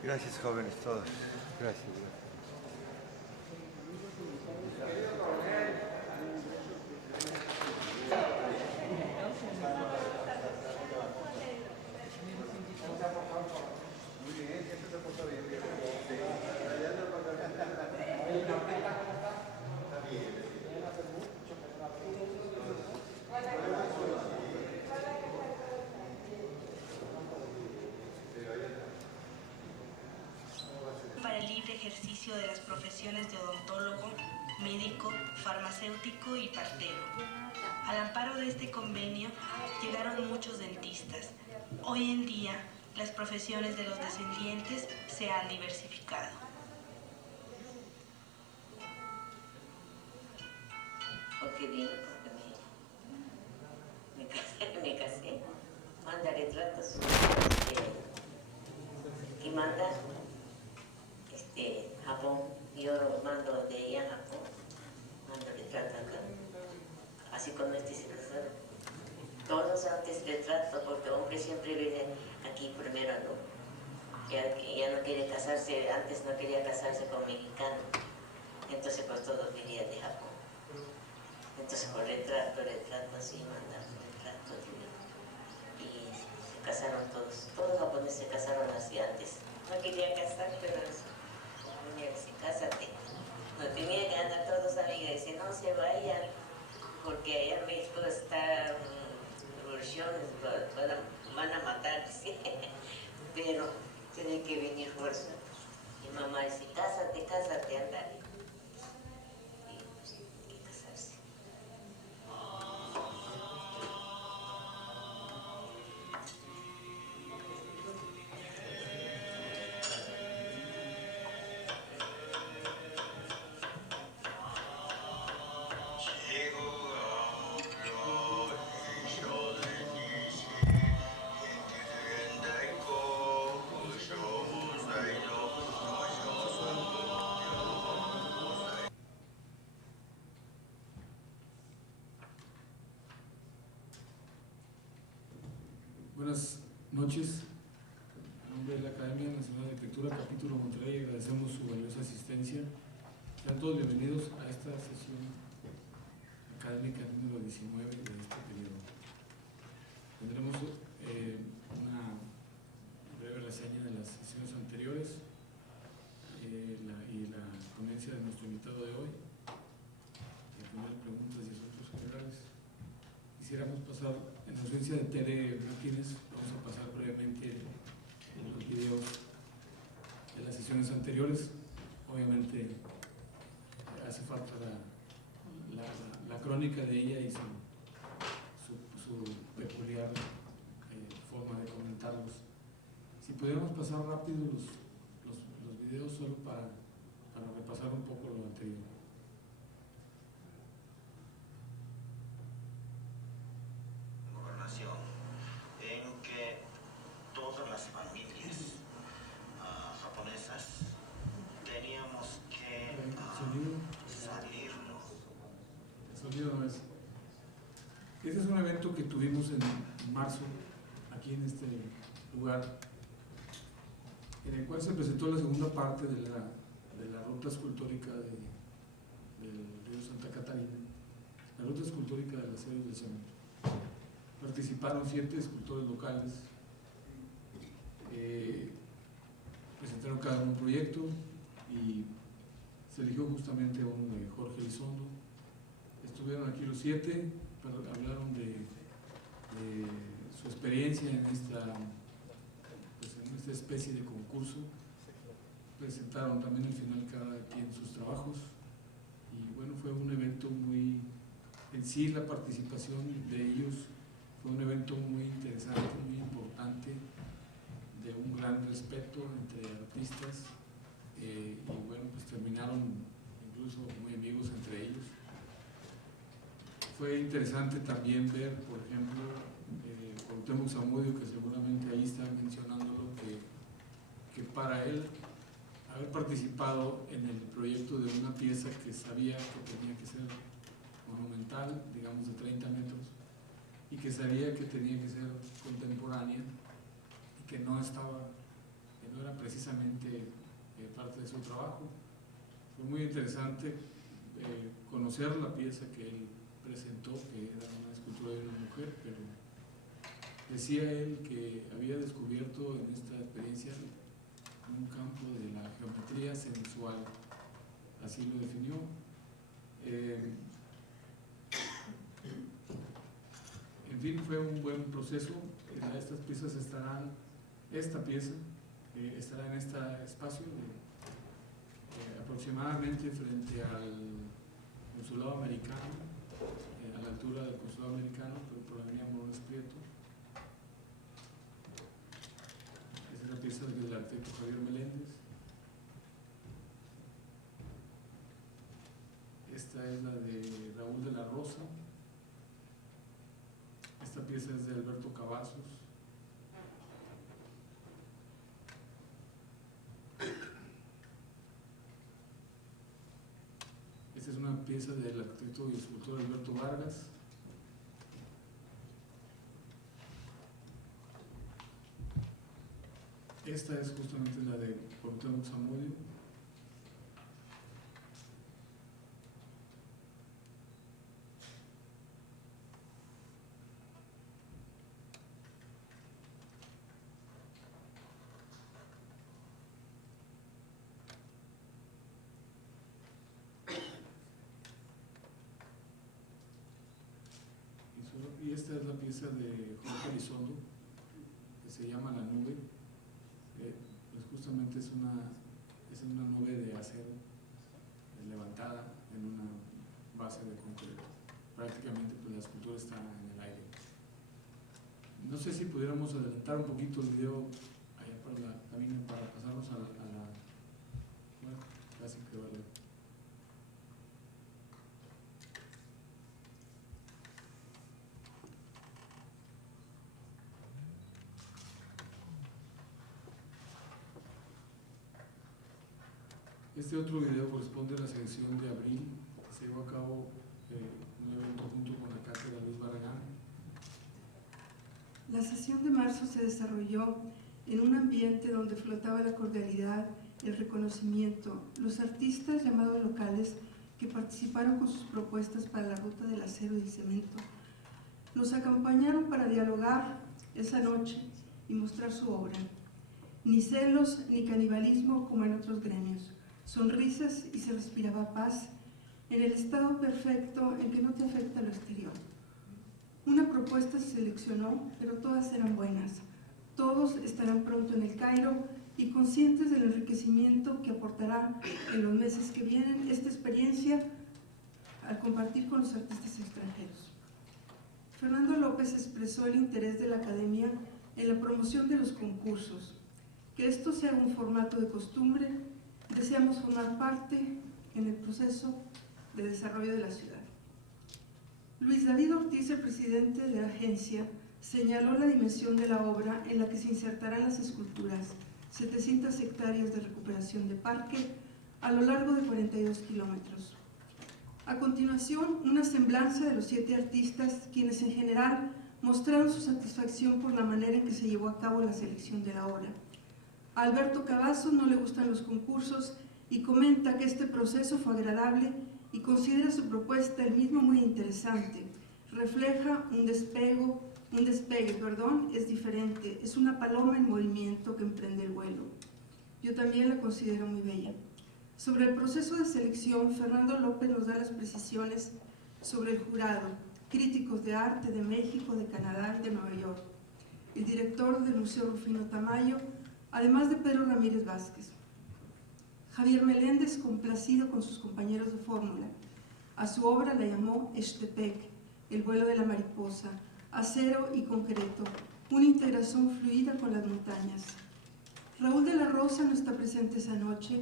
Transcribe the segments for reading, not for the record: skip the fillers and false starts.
Gracias, jóvenes, todos. Gracias. Muy bien, esto se puso bien. Está bien. Para el libre ejercicio de las profesiones de odontólogo, médico, farmacéutico y partero. Al amparo de este convenio llegaron muchos dentistas. Hoy en día, las profesiones de los descendientes se han diversificado. Porque vino, porque me casé, manda retratos que manda Japón, yo lo mando de ella a Japón, mando retratos acá, así como se casaron. Todos antes retratos, porque hombre siempre viene aquí primero, ¿no? Ya no quiere casarse, antes no quería casarse con mexicano, entonces pues todos venían de Japón. Entonces por retrato, así mandan retratos y se casaron todos japoneses se casaron así antes. No quería casar, pero me dice, cásate. No tenía ganas, todos amigos dicen, no se vayan, porque allá en México está revoluciones, van a matar, ¿sí? Pero tiene que venir fuerza. Y mamá dice, cásate, andale. Y pues, hay que casarse. Buenas noches. En nombre de la Academia Nacional de Arquitectura, Capítulo Monterrey, agradecemos su valiosa asistencia. Sean todos bienvenidos a esta sesión académica número 19 de este periodo. Tendremos una breve reseña de las sesiones anteriores y la ponencia de nuestro invitado de hoy, tener preguntas y asuntos generales. Quisiéramos pasar, en ausencia de Tere Martínez, vamos a pasar brevemente los videos de las sesiones anteriores. Obviamente hace falta la crónica de ella y su peculiar forma de comentarlos. Si pudiéramos pasar rápido los videos solo para repasar un poco lo anterior. En que todas las familias japonesas teníamos que salirnos. El sonido no es. Este es un evento que tuvimos en marzo, aquí en este lugar, en el cual se presentó la segunda parte de la ruta escultórica del río Santa Catarina, la ruta escultórica de las series del cemento. Participaron 7 escultores locales, presentaron cada uno un proyecto y se eligió justamente a uno de Jorge Elizondo. Estuvieron aquí los 7, hablaron de su experiencia en esta especie de concurso, presentaron también al final cada quien sus trabajos y bueno, fue un evento muy, en sí la participación de ellos fue un evento muy interesante, muy importante, de un gran respeto entre artistas, y bueno, pues terminaron incluso muy amigos entre ellos. Fue interesante también ver, por ejemplo, Cuauhtémoc Zamudio, que seguramente ahí está mencionándolo, que para él haber participado en el proyecto de una pieza que sabía que tenía que ser monumental, digamos de 30 metros, y que sabía que tenía que ser contemporánea y que no era precisamente parte de su trabajo. Fue muy interesante conocer la pieza que él presentó, que era una escultura de una mujer, pero decía él que había descubierto en esta experiencia un campo de la geometría sensual, así lo definió. En fin, fue un buen proceso. Estas piezas esta pieza estará en este espacio aproximadamente frente al consulado americano, a la altura del consulado americano, pero por la avenida Morones Prieto. Esta es la pieza del arquitecto Javier Meléndez. Esta es la de Raúl de la Rosa. Esta pieza es de Alberto Cavazos. Esta es una pieza del arquitecto y escultor Alberto Vargas. Esta es justamente la de Cuauhtémoc Zamudio. Y esta es la pieza de Jorge Elizondo, que se llama La Nube. Pues justamente es una nube de acero levantada en una base de concreto. Prácticamente pues la escultura está en el aire. No sé si pudiéramos adelantar un poquito el video allá para la cabina para pasarnos a la bueno, casi que vale. Este otro video corresponde a la sección de abril, que se llevó a cabo un evento junto con la cátedra Luis Barragán. La sesión de marzo se desarrolló en un ambiente donde flotaba la cordialidad, el reconocimiento. Los artistas llamados locales que participaron con sus propuestas para la ruta del acero y el cemento nos acompañaron para dialogar esa noche y mostrar su obra. Ni celos ni canibalismo como en otros gremios. Sonrisas y se respiraba paz en el estado perfecto en que no te afecta lo exterior. Una propuesta se seleccionó, pero todas eran buenas. Todos estarán pronto en el Cairo y conscientes del enriquecimiento que aportará en los meses que vienen esta experiencia al compartir con los artistas extranjeros. Fernando López expresó el interés de la Academia en la promoción de los concursos. Que esto sea un formato de costumbre. Deseamos formar parte en el proceso de desarrollo de la ciudad. Luis David Ortiz, el presidente de la agencia, señaló la dimensión de la obra en la que se insertarán las esculturas, 700 hectáreas de recuperación de parque a lo largo de 42 kilómetros. A continuación, una semblanza de los 7 artistas, quienes en general mostraron su satisfacción por la manera en que se llevó a cabo la selección de la obra. A Alberto Cavazos no le gustan los concursos y comenta que este proceso fue agradable y considera su propuesta el mismo muy interesante. Refleja un despegue, es diferente, es una paloma en movimiento que emprende el vuelo. Yo también la considero muy bella. Sobre el proceso de selección, Fernando López nos da las precisiones sobre el jurado, críticos de arte de México, de Canadá y de Nueva York, el director del Museo Rufino Tamayo, además de Pedro Ramírez Vázquez. Javier Meléndez, complacido con sus compañeros de fórmula. A su obra la llamó Ixtepec, el vuelo de la mariposa, acero y concreto, una integración fluida con las montañas. Raúl de la Rosa no está presente esa noche,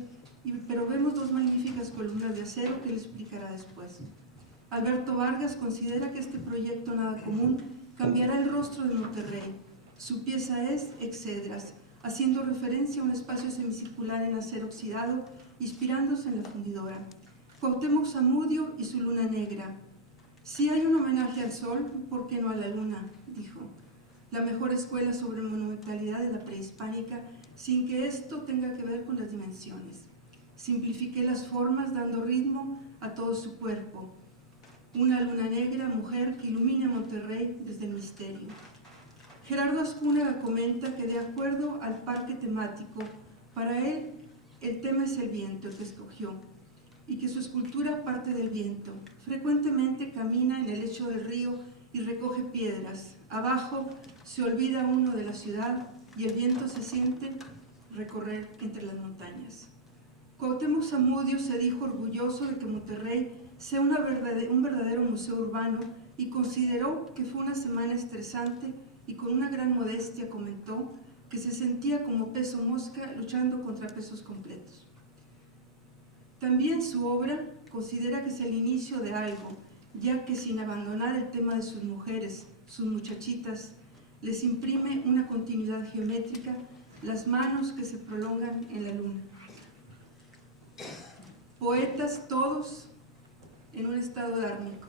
pero vemos dos magníficas columnas de acero que le explicará después. Alberto Vargas considera que este proyecto nada común cambiará el rostro de Monterrey. Su pieza es Excedras, haciendo referencia a un espacio semicircular en acero oxidado, inspirándose en la fundidora. Cuauhtémoc Zamudio y su luna negra. Si hay un homenaje al sol, ¿por qué no a la luna?, dijo. La mejor escuela sobre monumentalidad de la prehispánica, sin que esto tenga que ver con las dimensiones. Simplifiqué las formas dando ritmo a todo su cuerpo. Una luna negra, mujer, que ilumina Monterrey desde el misterio. Gerardo Azcúnaga comenta que de acuerdo al parque temático, para él el tema es el viento, el que escogió, y que su escultura parte del viento. Frecuentemente camina en el lecho del río y recoge piedras. Abajo se olvida uno de la ciudad y el viento se siente recorrer entre las montañas. Cuauhtémoc Zamudio se dijo orgulloso de que Monterrey sea un verdadero museo urbano y consideró que fue una semana estresante y con una gran modestia comentó que se sentía como peso mosca luchando contra pesos completos. También su obra considera que es el inicio de algo, ya que sin abandonar el tema de sus mujeres, sus muchachitas, les imprime una continuidad geométrica, las manos que se prolongan en la luna. Poetas todos en un estado dármico.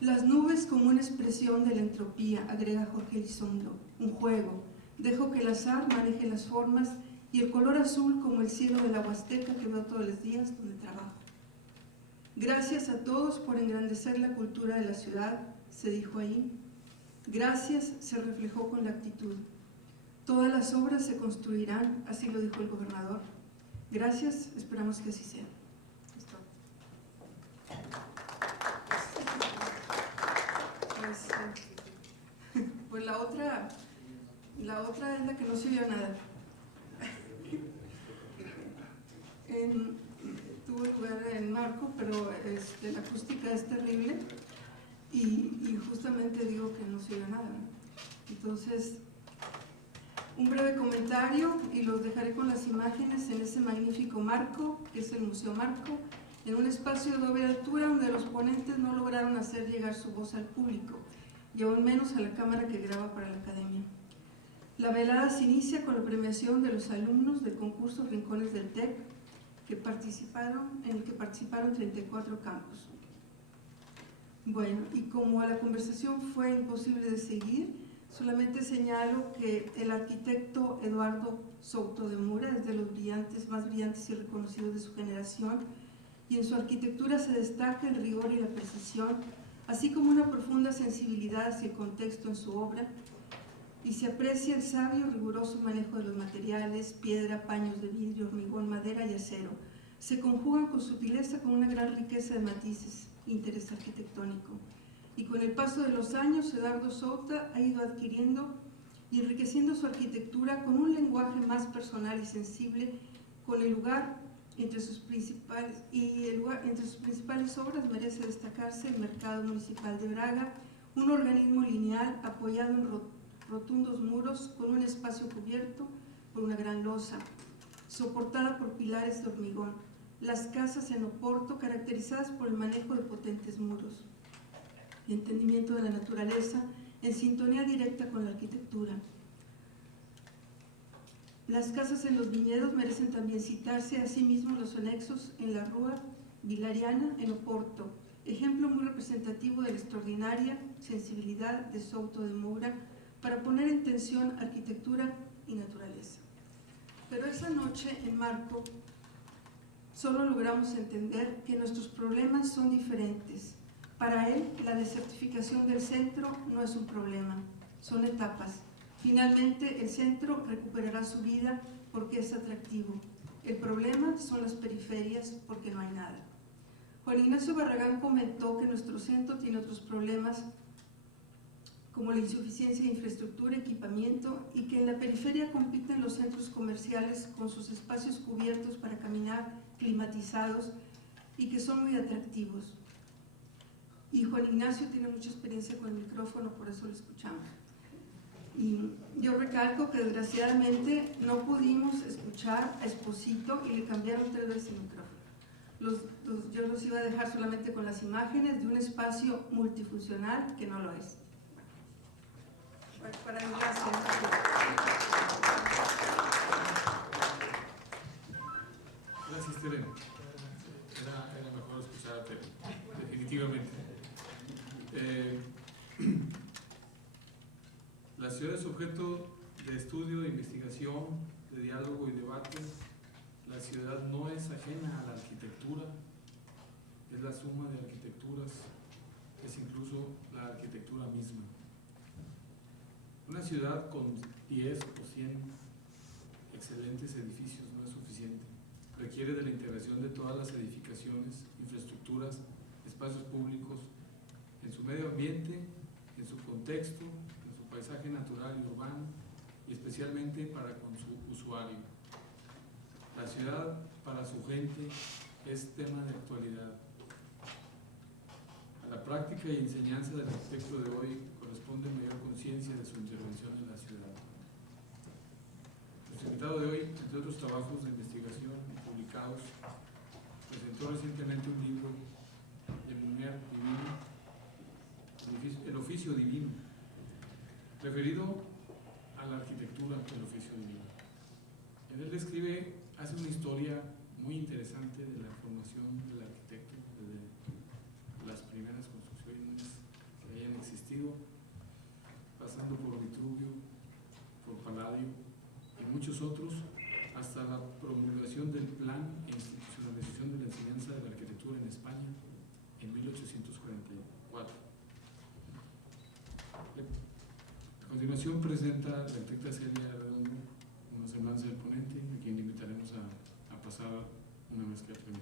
Las nubes como una expresión de la entropía, agrega Jorge Elizondo, un juego. Dejo que el azar maneje las formas y el color azul como el cielo de la Huasteca que veo todos los días donde trabajo. Gracias a todos por engrandecer la cultura de la ciudad, se dijo ahí. Gracias se reflejó con la actitud. Todas las obras se construirán, así lo dijo el gobernador. Gracias, esperamos que así sea. Pues la otra es la que no se vio nada. Tuvo lugar en Marco, pero la acústica es terrible y justamente digo que no se vio nada, ¿no? Entonces, un breve comentario y los dejaré con las imágenes en ese magnífico marco, que es el Museo Marco, en un espacio de doble altura donde los ponentes no lograron hacer llegar su voz al público y aún menos a la cámara que graba para la academia. La velada se inicia con la premiación de los alumnos del concurso Rincones del TEC en el que participaron 34 campus. Bueno, y como la conversación fue imposible de seguir, solamente señalo que el arquitecto Eduardo Souto de Mura es de los más brillantes y reconocidos de su generación, y en su arquitectura se destaca el rigor y la precisión, así como una profunda sensibilidad hacia el contexto en su obra, y se aprecia el sabio, riguroso manejo de los materiales, piedra, paños de vidrio, hormigón, madera y acero. Se conjugan con sutileza con una gran riqueza de matices, interés arquitectónico. Y con el paso de los años, Eduardo Souto ha ido adquiriendo y enriqueciendo su arquitectura con un lenguaje más personal y sensible, con el lugar entre sus principales obras merece destacarse el Mercado Municipal de Braga, un organismo lineal apoyado en rotundos muros con un espacio cubierto por una gran losa, soportada por pilares de hormigón, las casas en Oporto caracterizadas por el manejo de potentes muros, y entendimiento de la naturaleza en sintonía directa con la arquitectura. Las casas en los viñedos merecen también citarse, asimismo los anexos en la Rúa Vilariana en Oporto, ejemplo muy representativo de la extraordinaria sensibilidad de Souto de Moura para poner en tensión arquitectura y naturaleza. Pero esa noche en Marco solo logramos entender que nuestros problemas son diferentes. Para él, la desertificación del centro no es un problema, son etapas. Finalmente, el centro recuperará su vida porque es atractivo. El problema son las periferias porque no hay nada. Juan Ignacio Barragán comentó que nuestro centro tiene otros problemas como la insuficiencia de infraestructura, equipamiento, y que en la periferia compiten los centros comerciales con sus espacios cubiertos para caminar, climatizados, y que son muy atractivos. Y Juan Ignacio tiene mucha experiencia con el micrófono, por eso lo escuchamos. Y yo recalco que desgraciadamente no pudimos escuchar a Esposito y le cambiaron 3 veces el micrófono. Yo los iba a dejar solamente con las imágenes de un espacio multifuncional que no lo es. Bueno, para desgracia. Gracias, Tere. Era mejor escuchar a Tere, definitivamente. La ciudad es objeto de estudio, de investigación, de diálogo y debate. La ciudad no es ajena a la arquitectura, es la suma de arquitecturas, es incluso la arquitectura misma. Una ciudad con 10 o 100 excelentes edificios no es suficiente. Requiere de la integración de todas las edificaciones, infraestructuras, espacios públicos, en su medio ambiente, en su contexto, en su paisaje natural y urbano, y especialmente para con su usuario. La ciudad para su gente es tema de actualidad. A la práctica y enseñanza del arquitecto de hoy corresponde mayor conciencia de su intervención en la ciudad. Nuestro invitado de hoy, entre otros trabajos de investigación publicados, presentó recientemente un libro, El Lumière Divino, El Oficio Divino, referido a la arquitectura del oficio divino. En él hace una historia muy interesante de la formación del arquitecto, desde las primeras construcciones que hayan existido, pasando por Vitruvio, por Palladio y muchos otros, hasta la promulgación del plan e institucionalización de la enseñanza de la arquitectura en España en 1844. A continuación presenta la arquitecta Celia Redondo una semblanza del ponente, a quien invitaremos a pasar una vez que termine.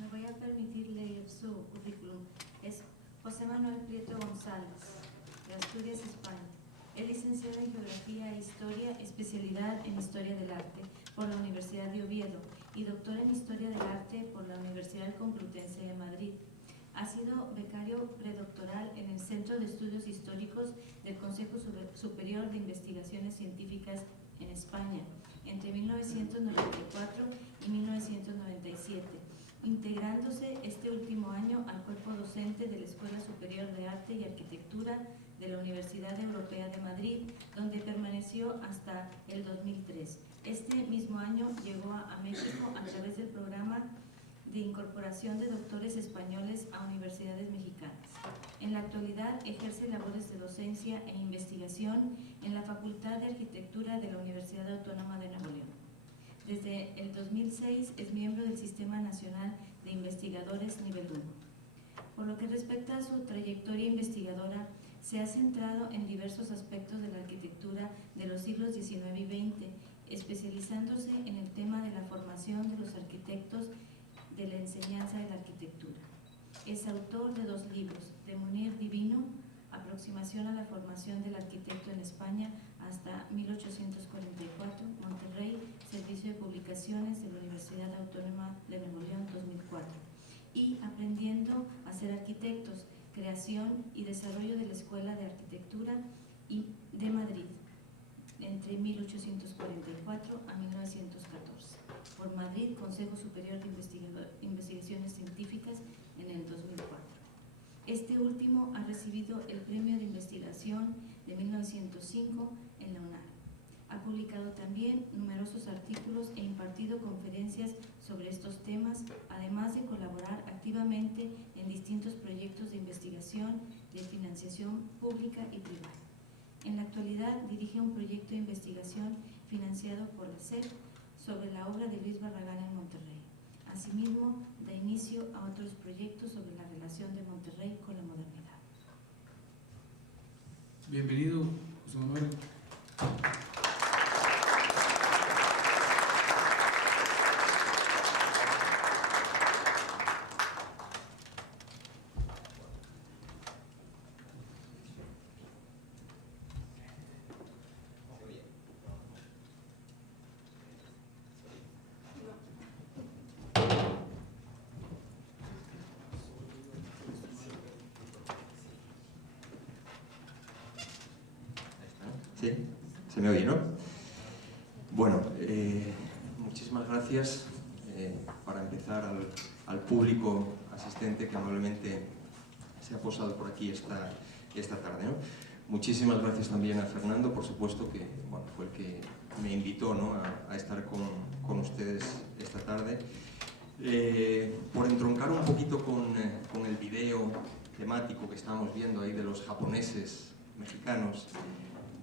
Me voy a permitir leer su currículum. Es José Manuel Prieto González, de Asturias, España. Es licenciado en Geografía e Historia, especialidad en Historia del Arte por la Universidad de Oviedo y doctor en Historia del Arte por la Universidad Complutense de Madrid. Ha sido becario predoctoral en el Centro de Estudios Históricos del Consejo Superior de Investigaciones Científicas en España entre 1994 y 1997, integrándose este último año al cuerpo docente de la Escuela Superior de Arte y Arquitectura de la Universidad Europea de Madrid, donde permaneció hasta el 2003. Este mismo año llegó a México a través del programa de incorporación de doctores españoles a universidades mexicanas. En la actualidad ejerce labores de docencia e investigación en la Facultad de Arquitectura de la Universidad Autónoma de Nuevo León. Desde el 2006 es miembro del Sistema Nacional de Investigadores Nivel 1. Por lo que respecta a su trayectoria investigadora, se ha centrado en diversos aspectos de la arquitectura de los siglos XIX y XX, especializándose en el tema de la formación de los arquitectos de la enseñanza de la arquitectura. Es autor de 2 libros, De Munir Divino, Aproximación a la formación del arquitecto en España hasta 1844, Monterrey, Servicio de Publicaciones de la Universidad Autónoma de Nuevo León, 2004, y Aprendiendo a ser arquitectos, creación y desarrollo de la Escuela de Arquitectura de Madrid, entre 1844 a 1914. Por Madrid, Consejo Superior de Investigaciones Científicas en el 2004. Este último ha recibido el Premio de Investigación de 1905 en la UNAM. Ha publicado también numerosos artículos e impartido conferencias sobre estos temas, además de colaborar activamente en distintos proyectos de investigación de financiación pública y privada. En la actualidad dirige un proyecto de investigación financiado por la SEP sobre la obra de Luis Barragán en Monterrey. Asimismo, da inicio a otros proyectos sobre la relación de Monterrey con la modernidad. Bienvenido, José Manuel. Se me oye, ¿no? Bueno, muchísimas gracias. Para empezar, al público asistente que amablemente se ha posado por aquí esta tarde, ¿no? Muchísimas gracias también a Fernando, por supuesto, que bueno, fue el que me invitó, ¿no?, a estar con ustedes esta tarde. Por entroncar un poquito con el video temático que estábamos viendo ahí de los japoneses mexicanos,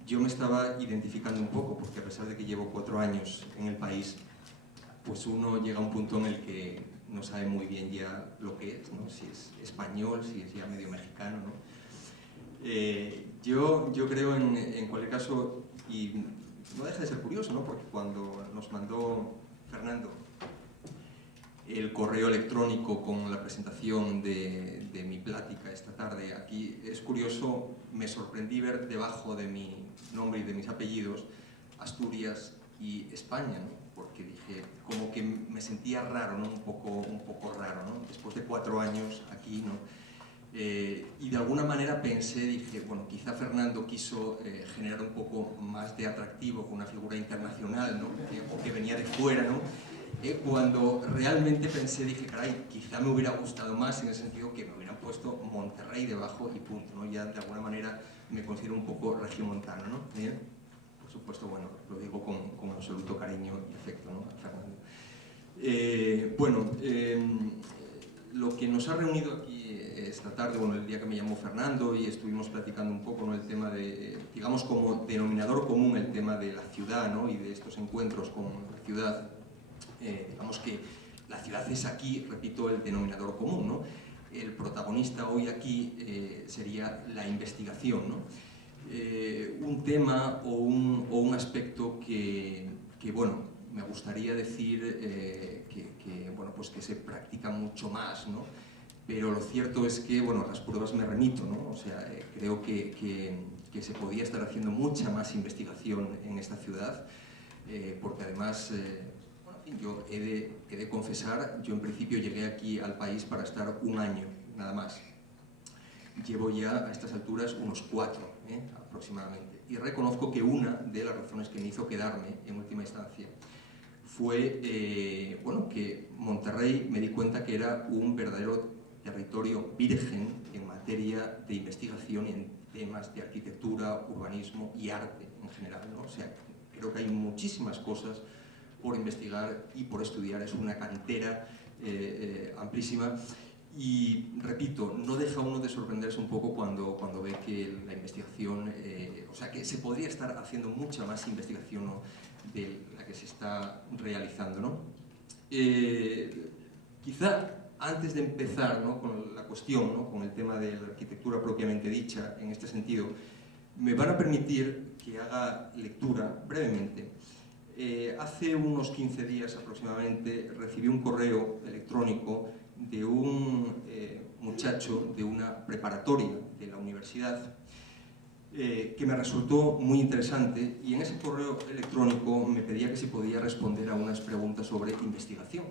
yo me estaba identificando un poco, porque a pesar de que llevo 4 años en el país, pues uno llega a un punto en el que no sabe muy bien ya lo que es, ¿no? Si es español, si es ya medio mexicano, ¿no? Yo creo en cualquier caso, y no deja de ser curioso, ¿no?, porque cuando nos mandó Fernando el correo electrónico con la presentación de mi plática esta tarde, aquí es curioso, me sorprendí ver debajo de mi nombre y de mis apellidos Asturias y España, ¿no? Porque dije, como que me sentía raro, ¿no? Un poco raro, ¿no? Después de 4 años aquí, ¿no? Y de alguna manera pensé, dije, bueno, quizá Fernando quiso generar un poco más de atractivo con una figura internacional, ¿no? O que venía de fuera, ¿no? Cuando realmente pensé, dije, caray, quizá me hubiera gustado más en el sentido que me hubieran puesto Monterrey debajo y punto, ¿no? Ya de alguna manera me considero un poco regiomontano, ¿no? ¿Bien? Por supuesto, bueno, lo digo con absoluto cariño y afecto, ¿no?, a Fernando. Lo que nos ha reunido aquí esta tarde, bueno, el día que me llamó Fernando y estuvimos platicando un poco, ¿no?, el tema de, digamos, como denominador común, el tema de la ciudad, ¿no?, y de estos encuentros con la ciudad. Digamos que la ciudad es aquí, repito, el denominador común, ¿no? El protagonista hoy aquí sería la investigación, ¿no? Un tema o un aspecto que bueno, me gustaría decir bueno, pues que se practica mucho más, ¿no? Pero lo cierto es que, bueno, a las pruebas me remito, ¿no? O sea, creo que se podía estar haciendo mucha más investigación en esta ciudad, porque además, bueno, en fin, yo he de confesar, yo en principio llegué aquí al país para estar 1 año, nada más. Llevo ya a estas alturas unos 4, aproximadamente. Y reconozco que una de las razones que me hizo quedarme en última instancia fue, bueno, que Monterrey me di cuenta que era un verdadero territorio virgen en materia de investigación y en temas de arquitectura, urbanismo y arte en general, ¿no? O sea, creo que hay muchísimas cosas por investigar y por estudiar, es una cantera amplísima. Y repito, no deja uno de sorprenderse un poco cuando ve que la investigación, o sea, que se podría estar haciendo mucha más investigación, ¿no?, de la que se está realizando, ¿no? Quizá antes de empezar, ¿no?, con la cuestión, ¿no?, con el tema de la arquitectura propiamente dicha, en este sentido, me van a permitir que haga lectura brevemente. Hace unos 15 días aproximadamente recibí un correo electrónico de un muchacho de una preparatoria de la universidad que me resultó muy interesante, y en ese correo electrónico me pedía que si podía responder a unas preguntas sobre investigación.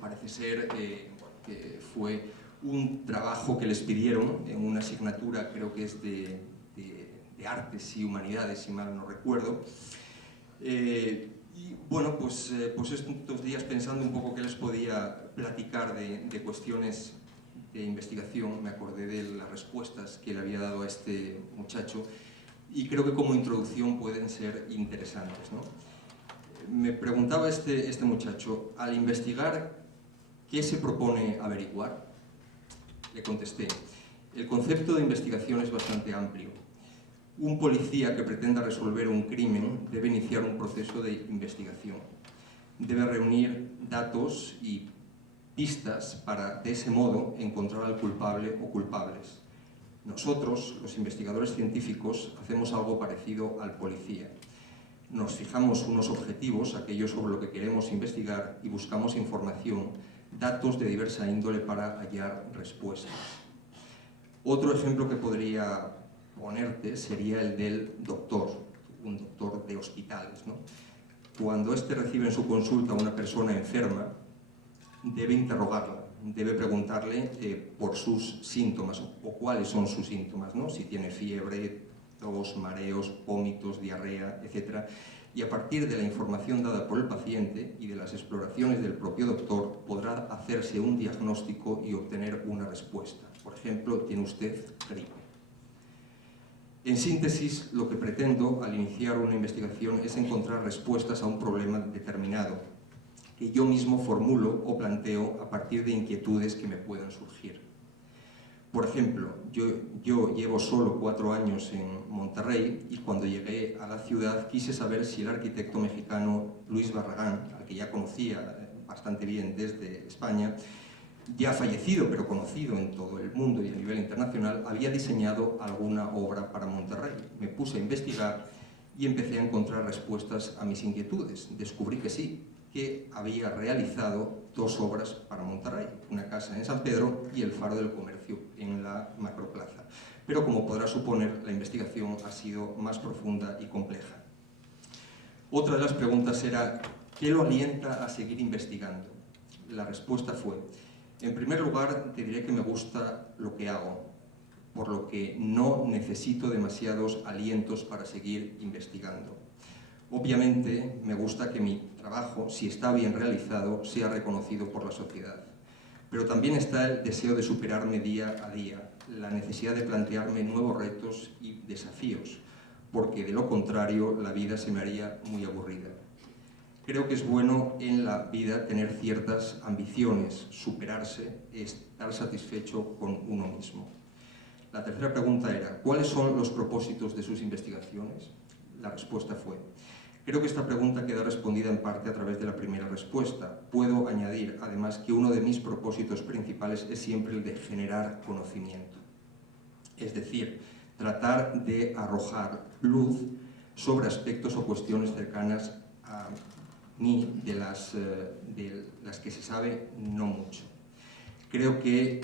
Parece ser bueno, que fue un trabajo que les pidieron en una asignatura, creo que es de Artes y Humanidades, si mal no recuerdo. Y bueno, pues estos días pensando un poco qué les podía platicar de cuestiones de investigación, me acordé de las respuestas que le había dado a este muchacho y creo que como introducción pueden ser interesantes, ¿no? Me preguntaba este muchacho, al investigar, ¿qué se propone averiguar? Le contesté, el concepto de investigación es bastante amplio. Un policía que pretenda resolver un crimen debe iniciar un proceso de investigación. Debe reunir datos y pistas para, de ese modo, encontrar al culpable o culpables. Nosotros, los investigadores científicos, hacemos algo parecido al policía. Nos fijamos unos objetivos, aquello sobre lo que queremos investigar, y buscamos información, datos de diversa índole para hallar respuestas. Otro ejemplo que podría ponerte sería el del doctor, un doctor de hospitales, ¿no? Cuando éste recibe en su consulta a una persona enferma, debe interrogarla, debe preguntarle por sus síntomas o cuáles son sus síntomas, ¿no? Si tiene fiebre, tos, mareos, vómitos, diarrea, etc. Y a partir de la información dada por el paciente y de las exploraciones del propio doctor podrá hacerse un diagnóstico y obtener una respuesta. Por ejemplo, tiene usted gripe. En síntesis, lo que pretendo al iniciar una investigación es encontrar respuestas a un problema determinado que yo mismo formulo o planteo a partir de inquietudes que me puedan surgir. Por ejemplo, yo llevo solo 4 años en Monterrey y cuando llegué a la ciudad quise saber si el arquitecto mexicano Luis Barragán, al que ya conocía bastante bien desde España, ya fallecido pero conocido en todo el mundo y a nivel internacional, había diseñado alguna obra para Monterrey. Me puse a investigar y empecé a encontrar respuestas a mis inquietudes. Descubrí que sí, que había realizado 2 obras para Monterrey, una casa en San Pedro y el Faro del Comercio en la Macroplaza. Pero como podrá suponer, la investigación ha sido más profunda y compleja. Otra de las preguntas era, ¿qué lo alienta a seguir investigando? La respuesta fue, en primer lugar, te diré que me gusta lo que hago, por lo que no necesito demasiados alientos para seguir investigando. Obviamente, me gusta que mi trabajo, si está bien realizado, sea reconocido por la sociedad. Pero también está el deseo de superarme día a día, la necesidad de plantearme nuevos retos y desafíos, porque de lo contrario la vida se me haría muy aburrida. Creo que es bueno en la vida tener ciertas ambiciones, superarse, estar satisfecho con uno mismo. La tercera pregunta era, ¿cuáles son los propósitos de sus investigaciones? La respuesta fue, creo que esta pregunta queda respondida en parte a través de la primera respuesta. Puedo añadir, además, que uno de mis propósitos principales es siempre el de generar conocimiento. Es decir, tratar de arrojar luz sobre aspectos o cuestiones cercanas a mí, de las que se sabe no mucho. Creo que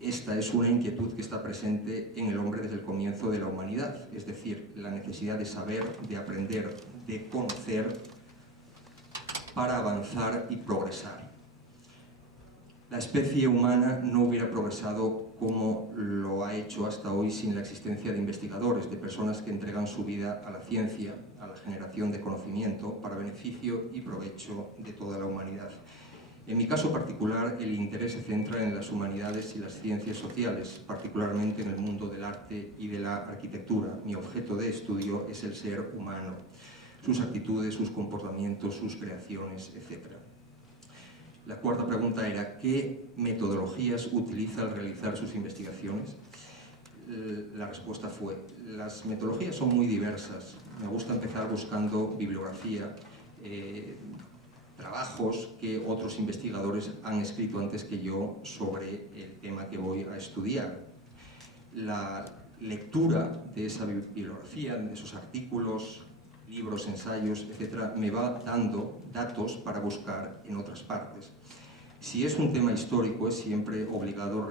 esta es una inquietud que está presente en el hombre desde el comienzo de la humanidad, es decir, la necesidad de saber, de aprender, de conocer para avanzar y progresar. La especie humana no hubiera progresado como lo ha hecho hasta hoy sin la existencia de investigadores, de personas que entregan su vida a la ciencia, a la generación de conocimiento para beneficio y provecho de toda la humanidad. En mi caso particular, el interés se centra en las humanidades y las ciencias sociales, particularmente en el mundo del arte y de la arquitectura. Mi objeto de estudio es el ser humano, sus actitudes, sus comportamientos, sus creaciones, etc. La cuarta pregunta era, ¿qué metodologías utiliza al realizar sus investigaciones? La respuesta fue, las metodologías son muy diversas. Me gusta empezar buscando bibliografía, trabajos que otros investigadores han escrito antes que yo sobre el tema que voy a estudiar. La lectura de esa bibliografía, de esos artículos, libros, ensayos, etc., me va dando datos para buscar en otras partes. Si es un tema histórico, es siempre obligado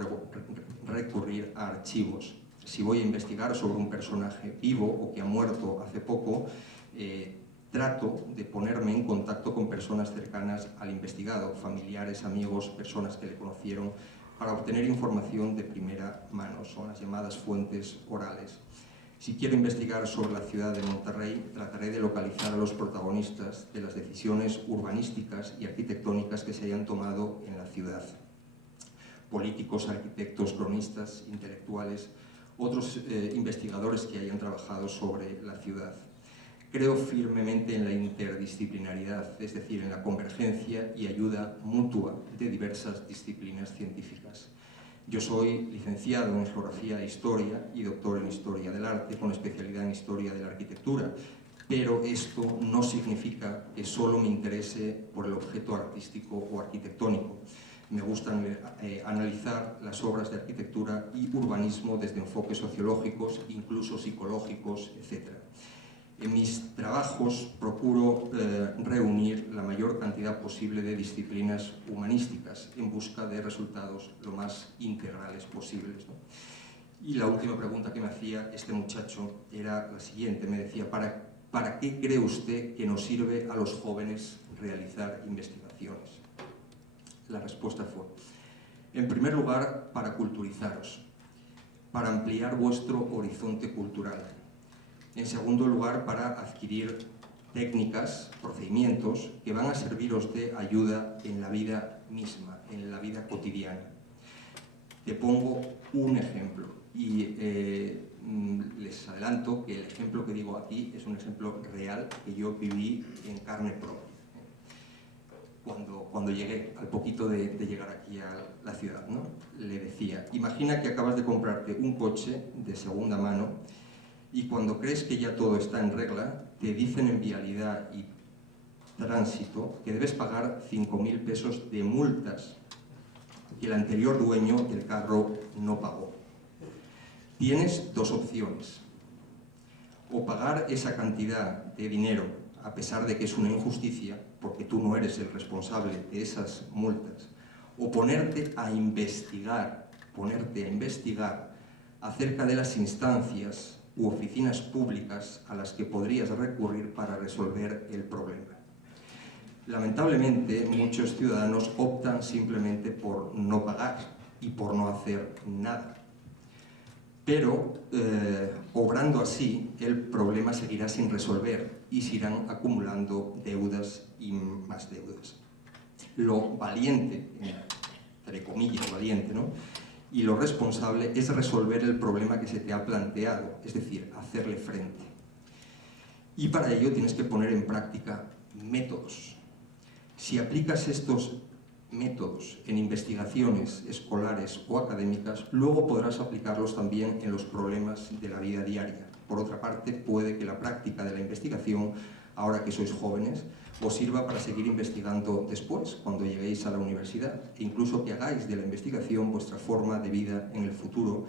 recurrir a archivos. Si voy a investigar sobre un personaje vivo o que ha muerto hace poco, trato de ponerme en contacto con personas cercanas al investigado, familiares, amigos, personas que le conocieron, para obtener información de primera mano. Son las llamadas fuentes orales. Si quiero investigar sobre la ciudad de Monterrey, trataré de localizar a los protagonistas de las decisiones urbanísticas y arquitectónicas que se hayan tomado en la ciudad. Políticos, arquitectos, cronistas, intelectuales, otros investigadores que hayan trabajado sobre la ciudad. Creo firmemente en la interdisciplinaridad, es decir, en la convergencia y ayuda mutua de diversas disciplinas científicas. Yo soy licenciado en Geografía e Historia y doctor en Historia del Arte, con especialidad en Historia de la Arquitectura, pero esto no significa que solo me interese por el objeto artístico o arquitectónico. Me gusta analizar las obras de arquitectura y urbanismo desde enfoques sociológicos, incluso psicológicos, etc. En mis trabajos procuro reunir la mayor cantidad posible de disciplinas humanísticas en busca de resultados lo más integrales posibles, ¿no? Y la última pregunta que me hacía este muchacho era la siguiente, me decía, ¿para qué cree usted que nos sirve a los jóvenes realizar investigaciones? La respuesta fue, en primer lugar, para culturizaros. para ampliar vuestro horizonte cultural. En segundo lugar, para adquirir técnicas, procedimientos que van a serviros de ayuda en la vida misma, en la vida cotidiana. Te pongo un ejemplo y les adelanto que el ejemplo que digo aquí es un ejemplo real que yo viví en carne propia cuando llegué, al poquito de llegar aquí a la ciudad, ¿no? Le decía, imagina que acabas de comprarte un coche de segunda mano y cuando crees que ya todo está en regla, te dicen en vialidad y tránsito que debes pagar 5.000 pesos de multas que el anterior dueño del carro no pagó. Tienes dos opciones: o pagar esa cantidad de dinero, a pesar de que es una injusticia, porque tú no eres el responsable de esas multas, o ponerte a investigar acerca de las instancias u oficinas públicas a las que podrías recurrir para resolver el problema. Lamentablemente, muchos ciudadanos optan simplemente por no pagar y por no hacer nada. Pero, obrando así, el problema seguirá sin resolver y se irán acumulando deudas y más deudas. Lo valiente, entre comillas valiente, ¿no?, y lo responsable es resolver el problema que se te ha planteado, es decir, hacerle frente. Y para ello tienes que poner en práctica métodos. Si aplicas estos métodos en investigaciones escolares o académicas, luego podrás aplicarlos también en los problemas de la vida diaria. Por otra parte, puede que la práctica de la investigación, ahora que sois jóvenes, os sirva para seguir investigando después, cuando lleguéis a la universidad, e incluso que hagáis de la investigación vuestra forma de vida en el futuro,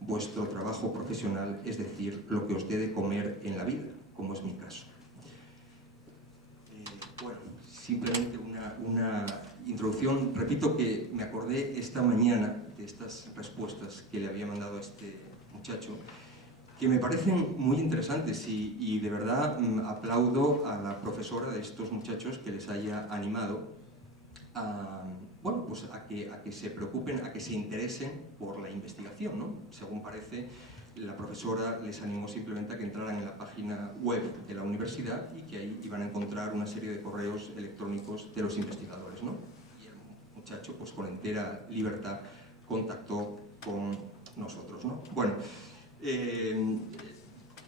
vuestro trabajo profesional, es decir, lo que os dé de comer en la vida, como es mi caso. Bueno, simplemente una introducción. Repito que me acordé esta mañana de estas respuestas que le había mandado a este muchacho, que me parecen muy interesantes y de verdad aplaudo a la profesora de estos muchachos que les haya animado a, bueno, pues a que se preocupen, a que se interesen por la investigación, ¿no? Según parece, la profesora les animó simplemente a que entraran en la página web de la universidad y que ahí iban a encontrar una serie de correos electrónicos de los investigadores, ¿no? Y el muchacho, pues con entera libertad, contactó con nosotros, ¿no? Bueno,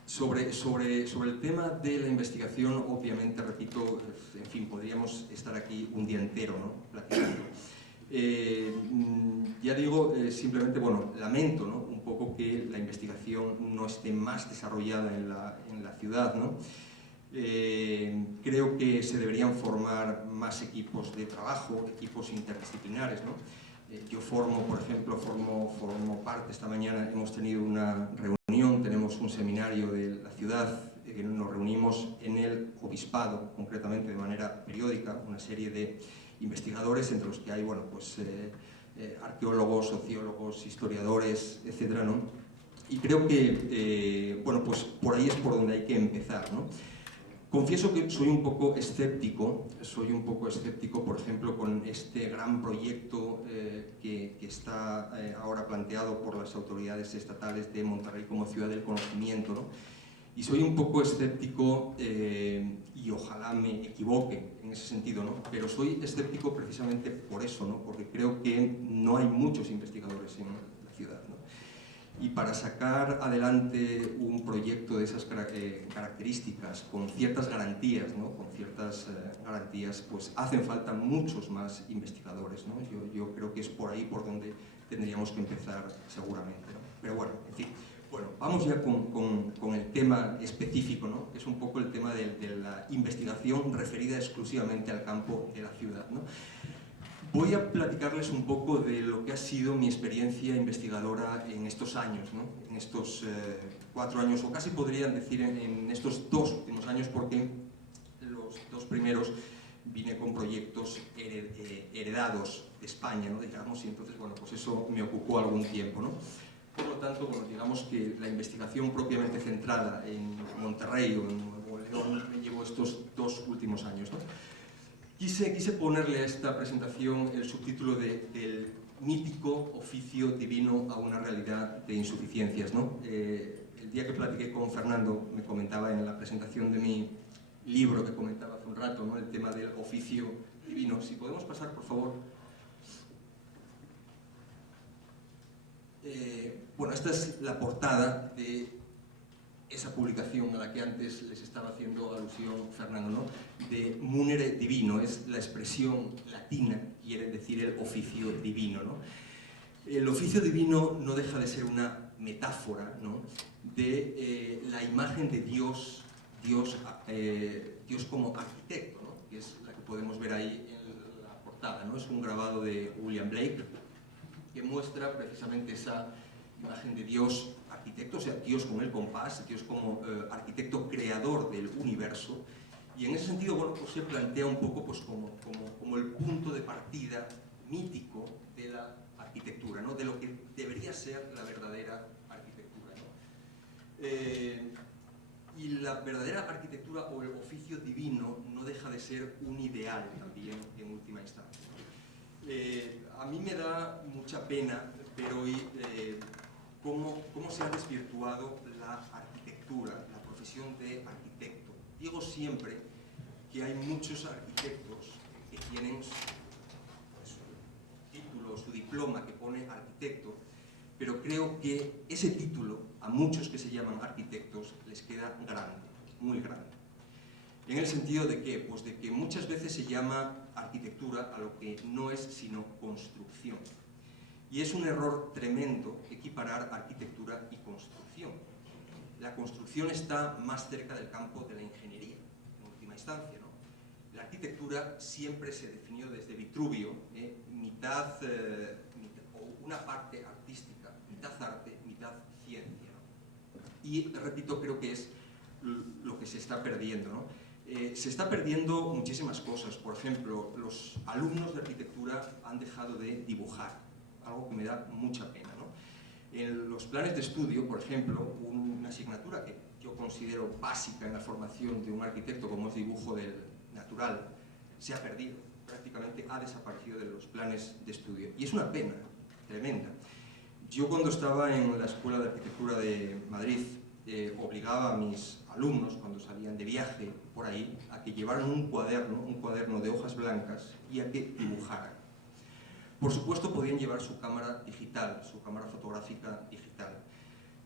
sobre el tema de la investigación, obviamente, repito, en fin, podríamos estar aquí un día entero, ¿no?, platicando. Ya digo, simplemente, bueno, lamento, ¿no?, un poco que la investigación no esté más desarrollada en la ciudad, ¿no? Creo que se deberían formar más equipos de trabajo, equipos interdisciplinares, ¿no? Yo por ejemplo, formo parte. Esta mañana hemos tenido una reunión, tenemos un seminario de la ciudad, nos reunimos en el obispado, concretamente de manera periódica, una serie de investigadores, entre los que hay, bueno, pues, arqueólogos, sociólogos, historiadores, etcétera, ¿no? Y creo que, bueno, pues por ahí es por donde hay que empezar, ¿no? Confieso que soy un poco escéptico, por ejemplo, con este gran proyecto que está ahora planteado por las autoridades estatales de Monterrey como ciudad del conocimiento, ¿no? Y soy un poco escéptico, y ojalá me equivoque en ese sentido, ¿no? Pero soy escéptico precisamente por eso, ¿no? Porque creo que no hay muchos investigadores en la ciudad, ¿no? Y para sacar adelante un proyecto de esas características, con ciertas garantías, ¿no?, pues hacen falta muchos más investigadores, ¿no? Yo creo que es por ahí por donde tendríamos que empezar seguramente, ¿no? Pero bueno, en fin. Bueno, vamos ya con el tema específico, ¿no?, que es un poco el tema de la investigación referida exclusivamente al campo de la ciudad, ¿no? Voy a platicarles un poco de lo que ha sido mi experiencia investigadora en estos años, ¿no?, en estos 4 años, o casi podrían decir en estos 2 últimos años, porque los 2 primeros vine con proyectos heredados de España, ¿no?, digamos, y entonces, bueno, pues eso me ocupó algún tiempo, ¿no? Por lo tanto, bueno, digamos que la investigación propiamente centrada en Monterrey o en Nuevo León me llevó estos 2 últimos años, ¿no? Quise ponerle a esta presentación el subtítulo del mítico oficio divino a una realidad de insuficiencias, ¿no? El día que platiqué con Fernando me comentaba en la presentación de mi libro que comentaba hace un rato, ¿no? El tema del oficio divino. Si podemos pasar, por favor. Bueno, esta es la portada de esa publicación a la que antes les estaba haciendo alusión Fernando, ¿no? De munere divino, es la expresión latina, quiere decir el oficio divino, ¿no? El oficio divino no deja de ser una metáfora, ¿no? De la imagen de Dios como arquitecto, ¿no? Que es la que podemos ver ahí en la portada, ¿no? Es un grabado de William Blake que muestra precisamente esa imagen de Dios arquitecto, o sea, Dios con el compás, Dios como arquitecto creador del universo, y en ese sentido, bueno, pues se plantea un poco pues, como el punto de partida mítico de la arquitectura, ¿no? De lo que debería ser la verdadera arquitectura, ¿no? Y la verdadera arquitectura o el oficio divino no deja de ser un ideal también en última instancia. A mí me da mucha pena ver hoy cómo se ha desvirtuado la arquitectura, la profesión de arquitecto. Digo siempre que hay muchos arquitectos que tienen su título, su diploma que pone arquitecto, pero creo que ese título, a muchos que se llaman arquitectos, les queda grande, muy grande. En el sentido de que, pues de que muchas veces se llama arquitectura a lo que no es sino construcción. Y es un error tremendo equiparar arquitectura y construcción. La construcción está más cerca del campo de la ingeniería, en última instancia, ¿no? La arquitectura siempre se definió desde Vitruvio, o una parte artística, mitad arte, mitad ciencia, ¿no? Y, repito, creo que es lo que se está perdiendo, ¿no? Se está perdiendo muchísimas cosas. Por ejemplo, los alumnos de arquitectura han dejado de dibujar, algo que me da mucha pena, ¿no? En los planes de estudio, por ejemplo, una asignatura que yo considero básica en la formación de un arquitecto, como es dibujo del natural, se ha perdido, prácticamente ha desaparecido de los planes de estudio. Y es una pena tremenda. Yo cuando estaba en la Escuela de Arquitectura de Madrid, obligaba a mis alumnos, cuando salían de viaje por ahí, a que llevaran un cuaderno de hojas blancas y a que dibujaran. Por supuesto podían llevar su cámara digital, su cámara fotográfica digital,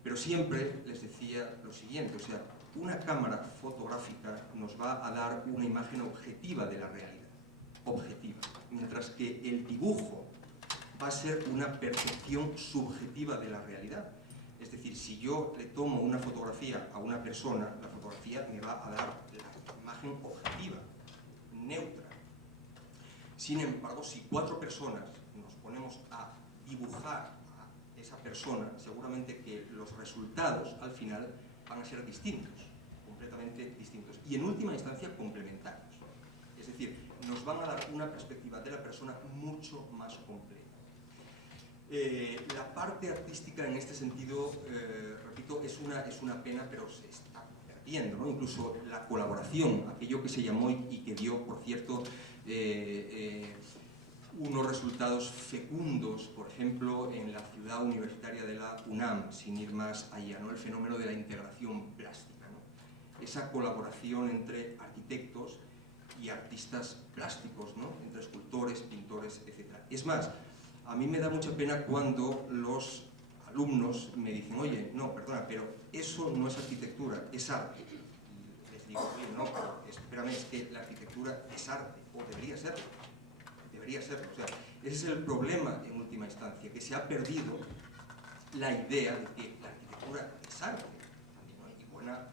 pero siempre les decía lo siguiente, o sea, una cámara fotográfica nos va a dar una imagen objetiva de la realidad, objetiva, mientras que el dibujo va a ser una percepción subjetiva de la realidad. Es decir, si yo le tomo una fotografía a una persona, la fotografía me va a dar la imagen objetiva, neutra. Sin embargo, si 4 personas nos ponemos a dibujar a esa persona, seguramente que los resultados al final van a ser distintos, completamente distintos, y en última instancia complementarios. Es decir, nos van a dar una perspectiva de la persona mucho más completa. La parte artística en este sentido, repito, es una pena, pero se está perdiendo, ¿no? Incluso la colaboración, aquello que se llamó y que dio, por cierto, unos resultados fecundos, por ejemplo, en la ciudad universitaria de la UNAM, sin ir más allá, ¿no? El fenómeno de la integración plástica, ¿no? Esa colaboración entre arquitectos y artistas plásticos, ¿no? Entre escultores, pintores, etc. Es más, a mí me da mucha pena cuando los alumnos me dicen, oye, no, perdona, pero eso no es arquitectura, es arte. Y les digo, oye, no, pero espérame, es que la arquitectura es arte, o debería serlo. Debería serlo. O sea, ese es el problema en última instancia, que se ha perdido la idea de que la arquitectura es arte. Y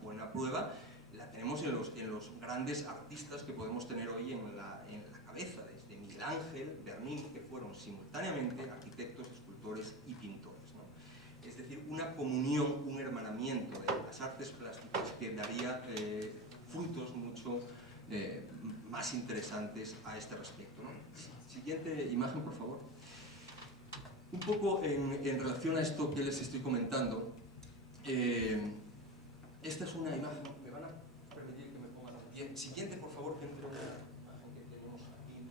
buena prueba la tenemos en los grandes artistas que podemos tener hoy en la cabeza, desde Miguel Ángel, Bernini, que fueron simultáneamente arquitectos, escultores y pintores, ¿no? Es decir, una comunión, un hermanamiento de las artes plásticas que daría frutos mucho más interesantes a este respecto, ¿no? Siguiente imagen, por favor. Un poco en relación a esto que les estoy comentando, esta es una imagen, ¿me van a permitir que me ponga de pie? Siguiente, por favor, que entre una imagen que tenemos aquí.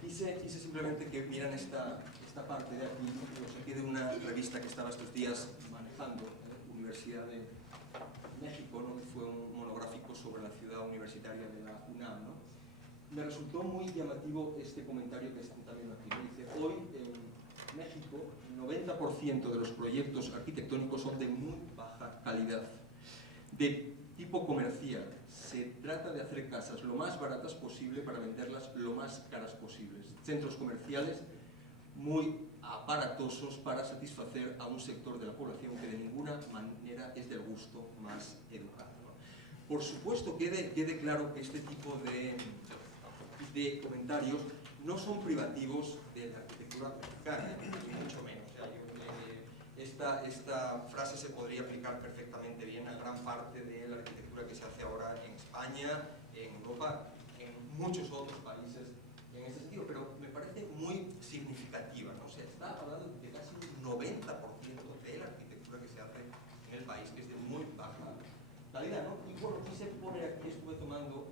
quise simplemente que vieran esta parte de aquí, lo saqué de una revista que estaba estos días manejando, Universidad de México, ¿no? Que fue un monográfico sobre la ciudad universitaria de la UNAM, ¿no? Me resultó muy llamativo este comentario que están también aquí. Dice, hoy en México, 90% de los proyectos arquitectónicos son de muy baja calidad, de tipo comercial. Se trata de hacer casas lo más baratas posible para venderlas lo más caras posibles. Centros comerciales muy aparatosos para satisfacer a un sector de la población que de ninguna manera es del gusto más educado, ¿no? Por supuesto, quede claro que este tipo de comentarios no son privativos de la arquitectura mexicana, ni mucho menos. Esta frase se podría aplicar perfectamente bien a gran parte de la arquitectura que se hace ahora en España, en Europa, en muchos otros países en ese sentido, pero me parece muy significativa, ¿no? O sea, está hablando de casi un 90% de la arquitectura que se hace en el país, que es de muy baja calidad, ¿no? Y bueno, quise poner aquí, estuve tomando,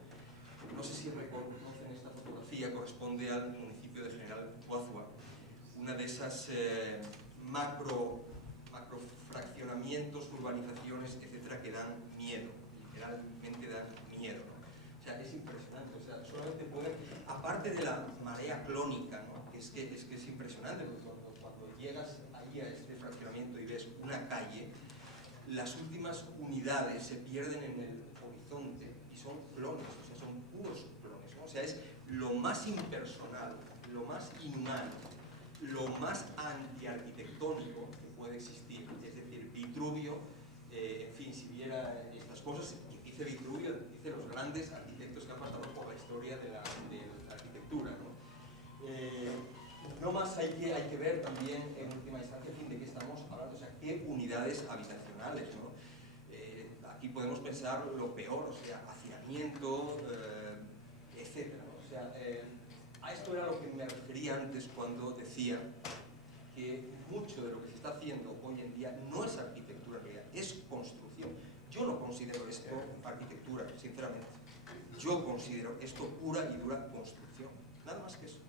no sé si reconocen esta fotografía, corresponde al municipio de General Guazua, una de esas macrofraccionamientos, urbanizaciones, etcétera, que dan miedo, literalmente dan miedo, ¿no? O sea, es impresionante, o sea, solamente puede, aparte de la marea clónica, ¿no? que es impresionante, porque cuando llegas ahí a este fraccionamiento y ves una calle, las últimas unidades se pierden en el horizonte y son clones, o sea, son puros clones, ¿no? O sea, es lo más impersonal, lo más inhumano, lo más antiarquitectónico que puede existir, es decir, Vitruvio, en fin, si viera estas cosas, dice Vitruvio, dice los grandes arquitectos que han pasado por la historia de la arquitectura, ¿no? No más hay que ver también, en última instancia, en fin, de qué estamos hablando, o sea, qué unidades habitacionales, ¿no? Aquí podemos pensar lo peor, o sea, hacinamiento, etcétera, ¿no? O sea, a esto era lo que me refería antes cuando decía que mucho de lo que se está haciendo hoy en día no es arquitectura real, es construcción. Yo no considero esto arquitectura, sinceramente. Yo considero esto pura y dura construcción, nada más que eso.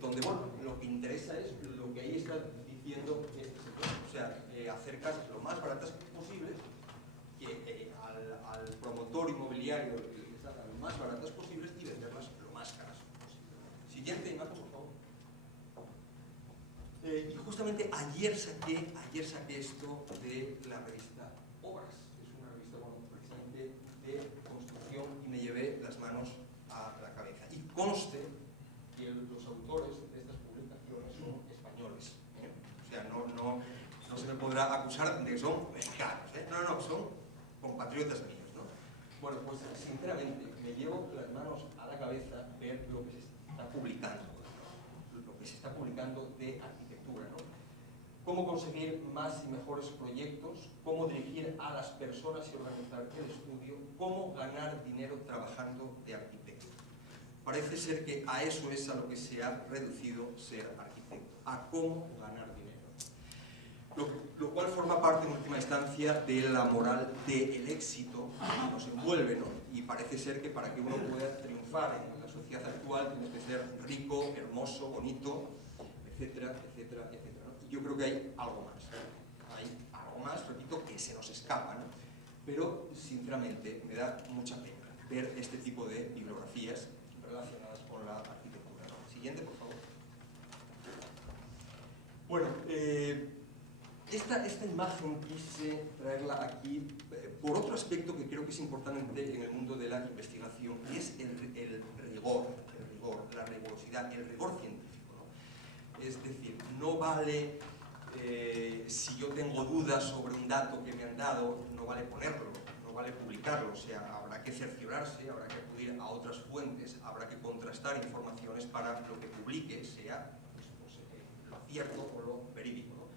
Donde, bueno, lo que interesa es lo que ahí está diciendo este sector, o sea, hacer casas lo más baratas posibles, que al promotor inmobiliario les hagan lo más baratas posibles y venderlas lo más caras posible. Siguiente imagen, por favor. Y justamente ayer saqué esto de la revista Obras, que es una revista, bueno, precisamente de construcción, y me llevé las manos a la cabeza. Y conste que los autores de estas publicaciones son españoles, ¿eh? O sea, no se me podrá acusar de que son mexicanos, ¿eh? No, son compatriotas míos, ¿no? Bueno, pues sinceramente me llevo las manos a la cabeza ver lo que se está publicando, lo que se está publicando de arquitectura, ¿no? Cómo conseguir más y mejores proyectos, cómo dirigir a las personas y organizar el estudio, cómo ganar dinero trabajando de arquitecto. Parece ser que a eso es a lo que se ha reducido ser arquitecto, a cómo ganar dinero. Lo cual forma parte, en última instancia, de la moral del éxito que nos envuelve, ¿no? Y parece ser que para que uno pueda triunfar en la sociedad actual tienes que ser rico, hermoso, bonito, etcétera, etcétera, etcétera, ¿no? Y yo creo que hay algo más, ¿no? Hay algo más, repito, que se nos escapa, ¿no? Pero, sinceramente, me da mucha pena ver este tipo de bibliografías relacionadas con la arquitectura, ¿no? Siguiente, por favor. Bueno, esta imagen quise traerla aquí por otro aspecto que creo que es importante en el mundo de la investigación, y es el rigor, la rigurosidad, el rigor científico, ¿no? Es decir, no vale, si yo tengo dudas sobre un dato que me han dado, no vale ponerlo, no vale publicarlo, o sea, habrá que cerciorarse, habrá que acudir a otras fuentes, habrá que contrastar informaciones para lo que publique sea pues, lo cierto o lo verídico, ¿no?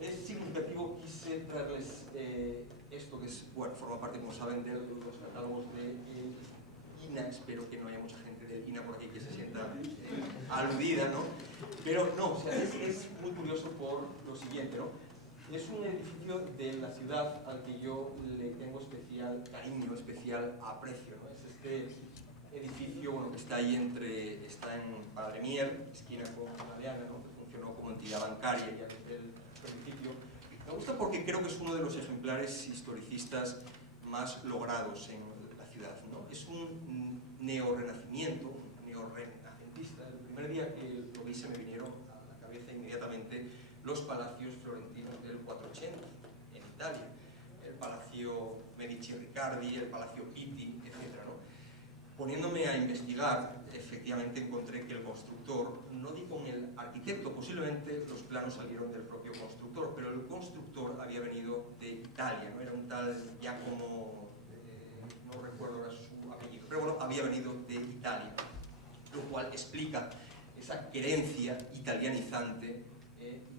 Es significativo, quise traerles esto que es, bueno, forma parte, como saben, de los catálogos de INA. Espero que no haya mucha gente del INA por aquí que se sienta aludida, ¿no? Pero no, o sea, es muy curioso por lo siguiente, ¿no? Es un edificio de la ciudad al que yo le tengo especial cariño, especial aprecio, ¿no? Es este edificio, bueno, que está ahí está en Padre Mier, esquina con Galeana, ¿no? Que funcionó como entidad bancaria ya desde el principio. Me gusta porque creo que es uno de los ejemplares historicistas más logrados en la ciudad, ¿no? Es un neorrenacimiento, un neorrenacentista. El primer día que lo vi se me vinieron a la cabeza inmediatamente los palacios florentinos del 480 en Italia, el Palacio Medici Riccardi, el Palacio Pitti, etc., ¿no? Poniéndome a investigar, efectivamente encontré que el constructor, no di con el arquitecto, posiblemente los planos salieron del propio constructor, pero el constructor había venido de Italia, ¿no? Era un tal Giacomo, no recuerdo ahora su apellido, pero bueno, había venido de Italia, lo cual explica esa querencia italianizante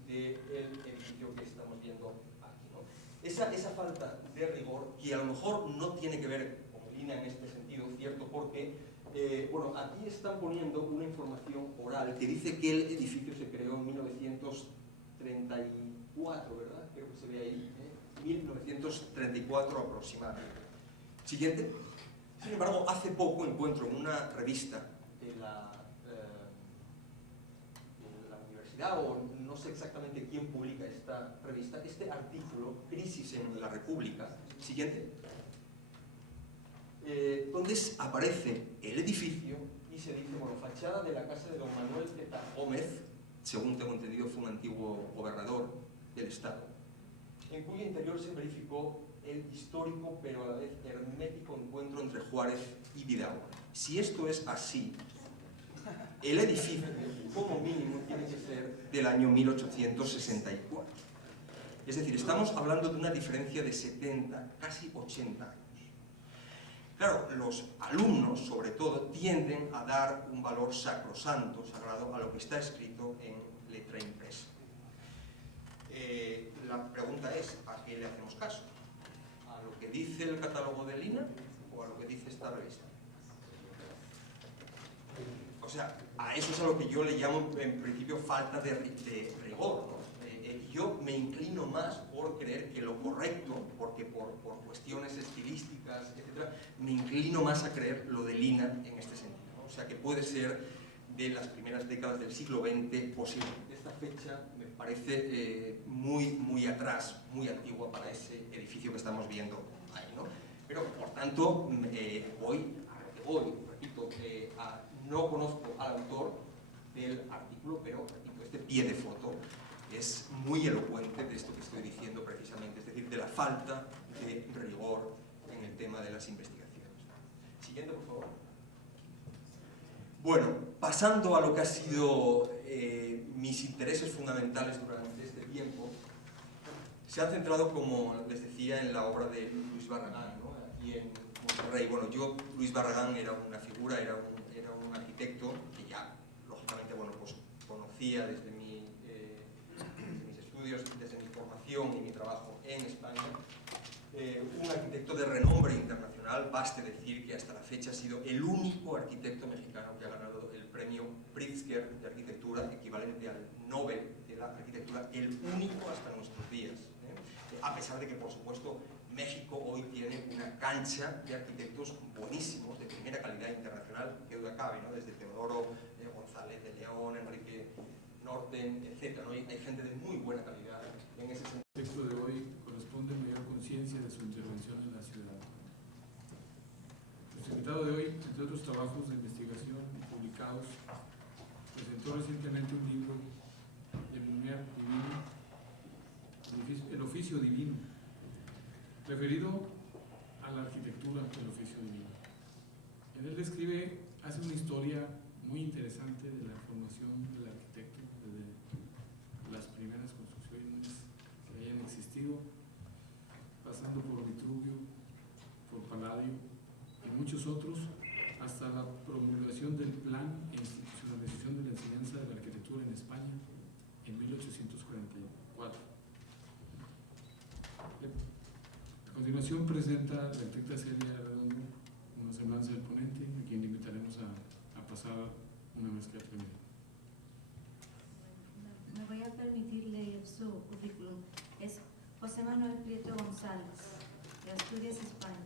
del edificio que estamos viendo aquí, ¿no? Esa falta de rigor, que a lo mejor no tiene que ver con Lina en este sentido, cierto, porque bueno, aquí están poniendo una información oral que dice que el edificio se creó en 1934, ¿verdad? Creo que se ve ahí, 1934 aproximadamente. Siguiente. Sin embargo, hace poco encuentro en una revista de la universidad, o no sé exactamente quién publica esta revista, este artículo, Crisis en la República, siguiente, donde aparece el edificio y se dice, bueno, fachada de la casa de don Manuel Zeta Gómez, según tengo entendido fue un antiguo gobernador del estado, en cuyo interior se verificó el histórico pero a la vez hermético encuentro entre Juárez y Vidal. Si esto es así, el edificio, como mínimo, tiene que ser del año 1864. Es decir, estamos hablando de una diferencia de 70, casi 80 años. Claro, los alumnos, sobre todo, tienden a dar un valor sacrosanto, sagrado, a lo que está escrito en letra impresa. La pregunta es, ¿a qué le hacemos caso? ¿A lo que dice el catálogo de Lina o a lo que dice esta revista? O sea, a eso es a lo que yo le llamo, en principio, falta de rigor, ¿no? Yo me inclino más por creer que lo correcto, porque por cuestiones estilísticas, etc., me inclino más a creer lo de Lina en este sentido, ¿no? O sea, que puede ser de las primeras décadas del siglo XX posiblemente. Esta fecha me parece muy atrás, muy antigua para ese edificio que estamos viendo ahí, ¿no? Pero, por tanto, voy a lo que voy, repito, no conozco al autor del artículo, pero repito, este pie de foto es muy elocuente de esto que estoy diciendo precisamente, es decir, de la falta de rigor en el tema de las investigaciones. Siguiente, por favor. Bueno, pasando a lo que ha sido mis intereses fundamentales durante este tiempo, se han centrado, como les decía, en la obra de Luis Barragán, ¿no? Aquí en Monterrey. Bueno, Luis Barragán era una figura, era un arquitecto que ya, lógicamente, bueno, pues conocía desde mis estudios, desde mi formación y mi trabajo en España. Un arquitecto de renombre internacional, baste decir que hasta la fecha ha sido el único arquitecto mexicano que ha ganado el premio Pritzker de arquitectura, equivalente al Nobel de la arquitectura, el único hasta nuestros días. A pesar de que, por supuesto, México hoy tiene una cancha de arquitectos buenísimos, de primera calidad internacional, que duda cabe, ¿no? Desde Teodoro González de León, Enrique Norten, etc., ¿no? Hay gente de muy buena calidad en ese sentido. El texto de hoy corresponde a mayor conciencia de su intervención en la ciudad. Nuestro invitado de hoy, entre otros trabajos de investigación publicados, presentó recientemente un libro, El Lumière Divino, El Oficio Divino, referido a la arquitectura del oficio divino. En él hace una historia muy interesante de la formación del arquitecto, desde las primeras construcciones que hayan existido, pasando por Vitruvio, por Palladio y muchos otros, hasta la promulgación del plan e institucionalización de la enseñanza de la arquitectura en España en 1844. A continuación presenta la arquitecta Celia Redondo una semblanza del ponente, a quien le invitaremos a pasar una vez que ha terminado. Me voy a permitir leer su currículum. Es José Manuel Prieto González, de Asturias, España.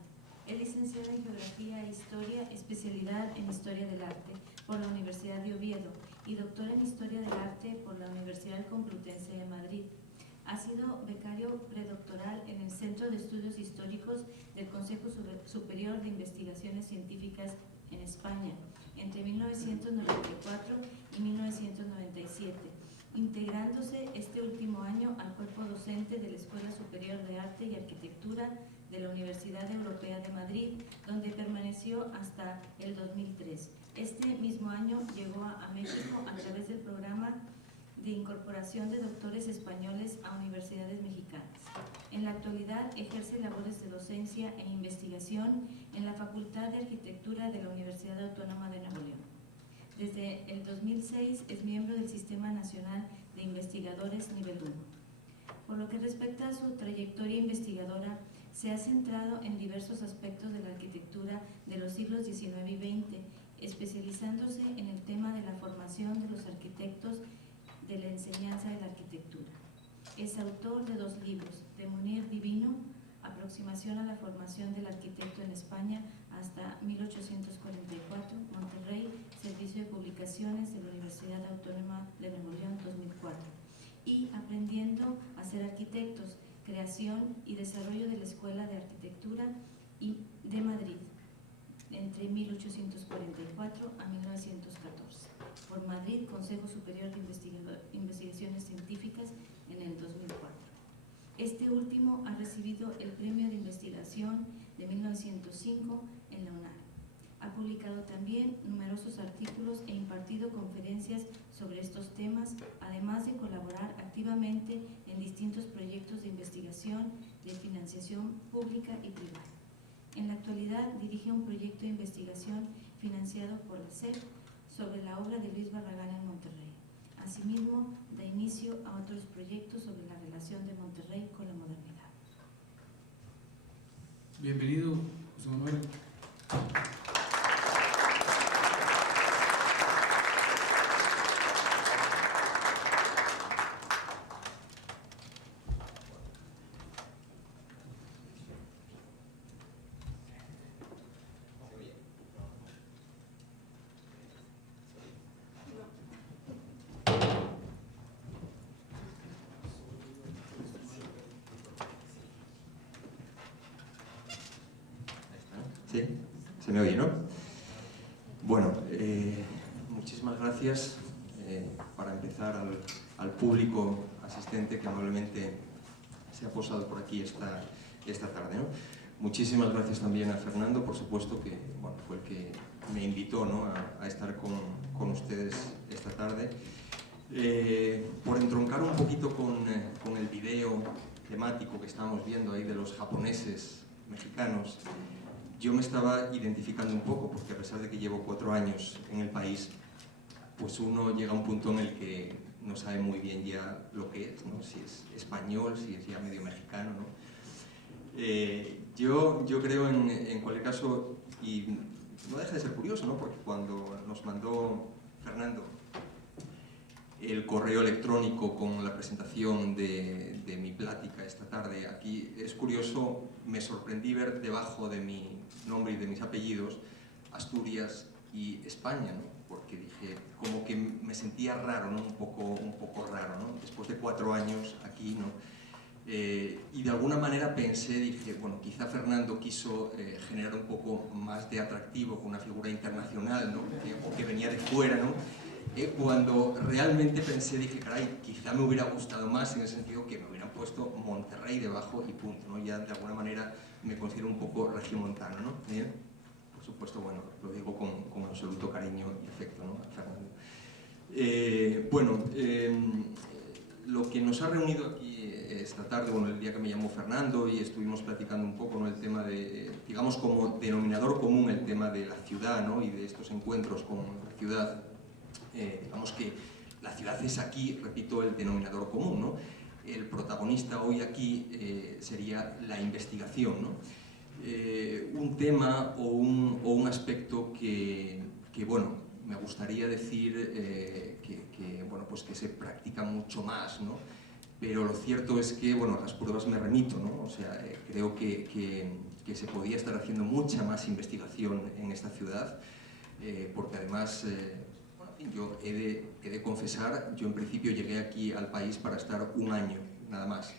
Es licenciado en Geografía Geografía e Historia, especialidad en Historia del Arte, por la Universidad de Oviedo, y doctor en Historia del Arte por la Universidad Complutense de Madrid. Ha sido becario predoctoral en el Centro de Estudios Históricos del Consejo Superior de Investigaciones Científicas en España, entre 1994 y 1997, integrándose este último año al cuerpo docente de la Escuela Superior de Arte y Arquitectura de la Universidad Europea de Madrid, donde permaneció hasta el 2003. Este mismo año llegó a México a través del programa de incorporación de doctores españoles a universidades mexicanas. En la actualidad ejerce labores de docencia e investigación en la Facultad de Arquitectura de la Universidad Autónoma de Nuevo León. Desde el 2006 es miembro del Sistema Nacional de Investigadores Nivel 1. Por lo que respecta a su trayectoria investigadora, se ha centrado en diversos aspectos de la arquitectura de los siglos XIX y XX, especializándose en el tema de la formación de los arquitectos de la enseñanza de la arquitectura. Es autor de 2 libros, De Munir Divino, Aproximación a la formación del arquitecto en España hasta 1844, Monterrey, Servicio de Publicaciones de la Universidad Autónoma de Nuevo León, 2004, y Aprendiendo a ser arquitectos, creación y desarrollo de la Escuela de Arquitectura de Madrid, entre 1844 a 1914. Por Madrid, Consejo Superior de Investigaciones Científicas en el 2004. Este último ha recibido el Premio de Investigación de 1905 en la UNAM. Ha publicado también numerosos artículos e impartido conferencias sobre estos temas, además de colaborar activamente en distintos proyectos de investigación de financiación pública y privada. En la actualidad dirige un proyecto de investigación financiado por la SEP sobre la obra de Luis Barragán en Monterrey. Asimismo, da inicio a otros proyectos sobre la relación de Monterrey con la modernidad. Bienvenido, José Manuel. Sí, se me oye, ¿no? Bueno, muchísimas gracias para empezar al público asistente que amablemente se ha posado por aquí esta tarde, ¿no? Muchísimas gracias también a Fernando, por supuesto, que bueno, fue el que me invitó, ¿no?, a estar con ustedes esta tarde. Por entroncar un poquito con el video temático que estábamos viendo ahí de los japoneses mexicanos, yo me estaba identificando un poco, porque a pesar de que llevo 4 años en el país, pues uno llega a un punto en el que no sabe muy bien ya lo que es, ¿no? Si es español, si es ya medio mexicano, ¿no? Yo creo en cualquier caso, y no deja de ser curioso, ¿no?, porque cuando nos mandó Fernando el correo electrónico con la presentación de mi plática esta tarde, aquí es curioso, me sorprendí ver debajo de mi nombre y de mis apellidos Asturias y España, ¿no?, porque dije, como que me sentía raro, ¿no?, un poco raro, ¿no?, después de 4 años aquí, ¿no? Y de alguna manera pensé, dije, bueno, quizá Fernando quiso generar un poco más de atractivo con una figura internacional, ¿no?, o que venía de fuera, ¿no? Cuando realmente pensé, dije, caray, quizá me hubiera gustado más en el sentido que me hubieran puesto Monterrey debajo y punto, ¿no? Ya de alguna manera me considero un poco regiomontano, ¿no? Por supuesto, bueno, lo digo con absoluto cariño y afecto, ¿no?, a Fernando. Lo que nos ha reunido aquí esta tarde, bueno, el día que me llamó Fernando y estuvimos platicando un poco, ¿no?, el tema de, digamos, como denominador común, el tema de la ciudad, ¿no?, y de estos encuentros con la ciudad. Digamos que la ciudad es aquí, repito, el denominador común, ¿no? El protagonista hoy aquí sería la investigación, ¿no? Un tema o un aspecto que bueno, me gustaría decir bueno, pues que se practica mucho más, ¿no?, pero lo cierto es que, bueno, a las pruebas me remito, ¿no? O sea, creo que se podía estar haciendo mucha más investigación en esta ciudad, porque además, bueno, en fin, yo he de confesar, yo en principio llegué aquí al país para estar un año, nada más.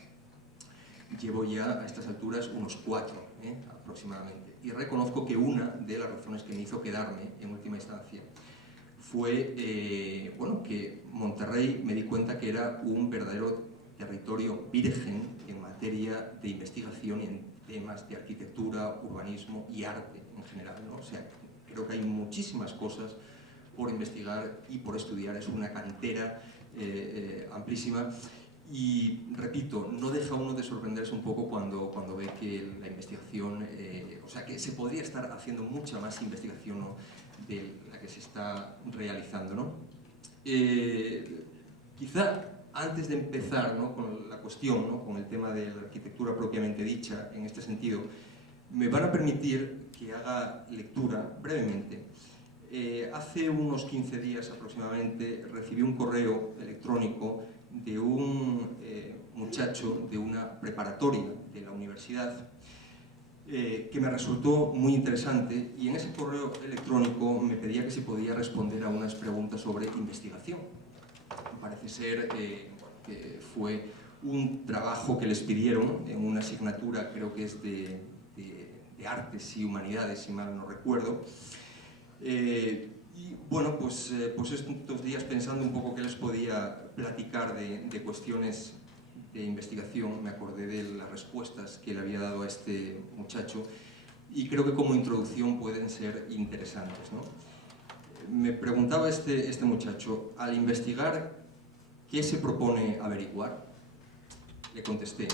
Llevo ya a estas alturas unos 4, aproximadamente, y reconozco que una de las razones que me hizo quedarme en última instancia fue, bueno, que Monterrey me di cuenta que era un verdadero territorio virgen en materia de investigación y en temas de arquitectura, urbanismo y arte en general, ¿no? O sea, creo que hay muchísimas cosas por investigar y por estudiar, es una cantera amplísima y, repito, no deja uno de sorprenderse un poco cuando ve que la investigación, o sea, que se podría estar haciendo mucha más investigación, ¿no?, de la que se está realizando, ¿no? Quizá antes de empezar, ¿no?, con la cuestión, ¿no?, con el tema de la arquitectura propiamente dicha, en este sentido, me van a permitir que haga lectura brevemente. Hace unos 15 días aproximadamente recibí un correo electrónico de un muchacho de una preparatoria de la universidad que me resultó muy interesante, y en ese correo electrónico me pedía que si podía responder a unas preguntas sobre investigación. Parece ser que fue un trabajo que les pidieron en una asignatura, creo que es de Artes y Humanidades, si mal no recuerdo. Y bueno, pues estos días, pensando un poco qué les podía platicar de cuestiones de investigación, me acordé de las respuestas que le había dado a este muchacho y creo que como introducción pueden ser interesantes, ¿no? Me preguntaba este muchacho, al investigar, ¿qué se propone averiguar? Le contesté,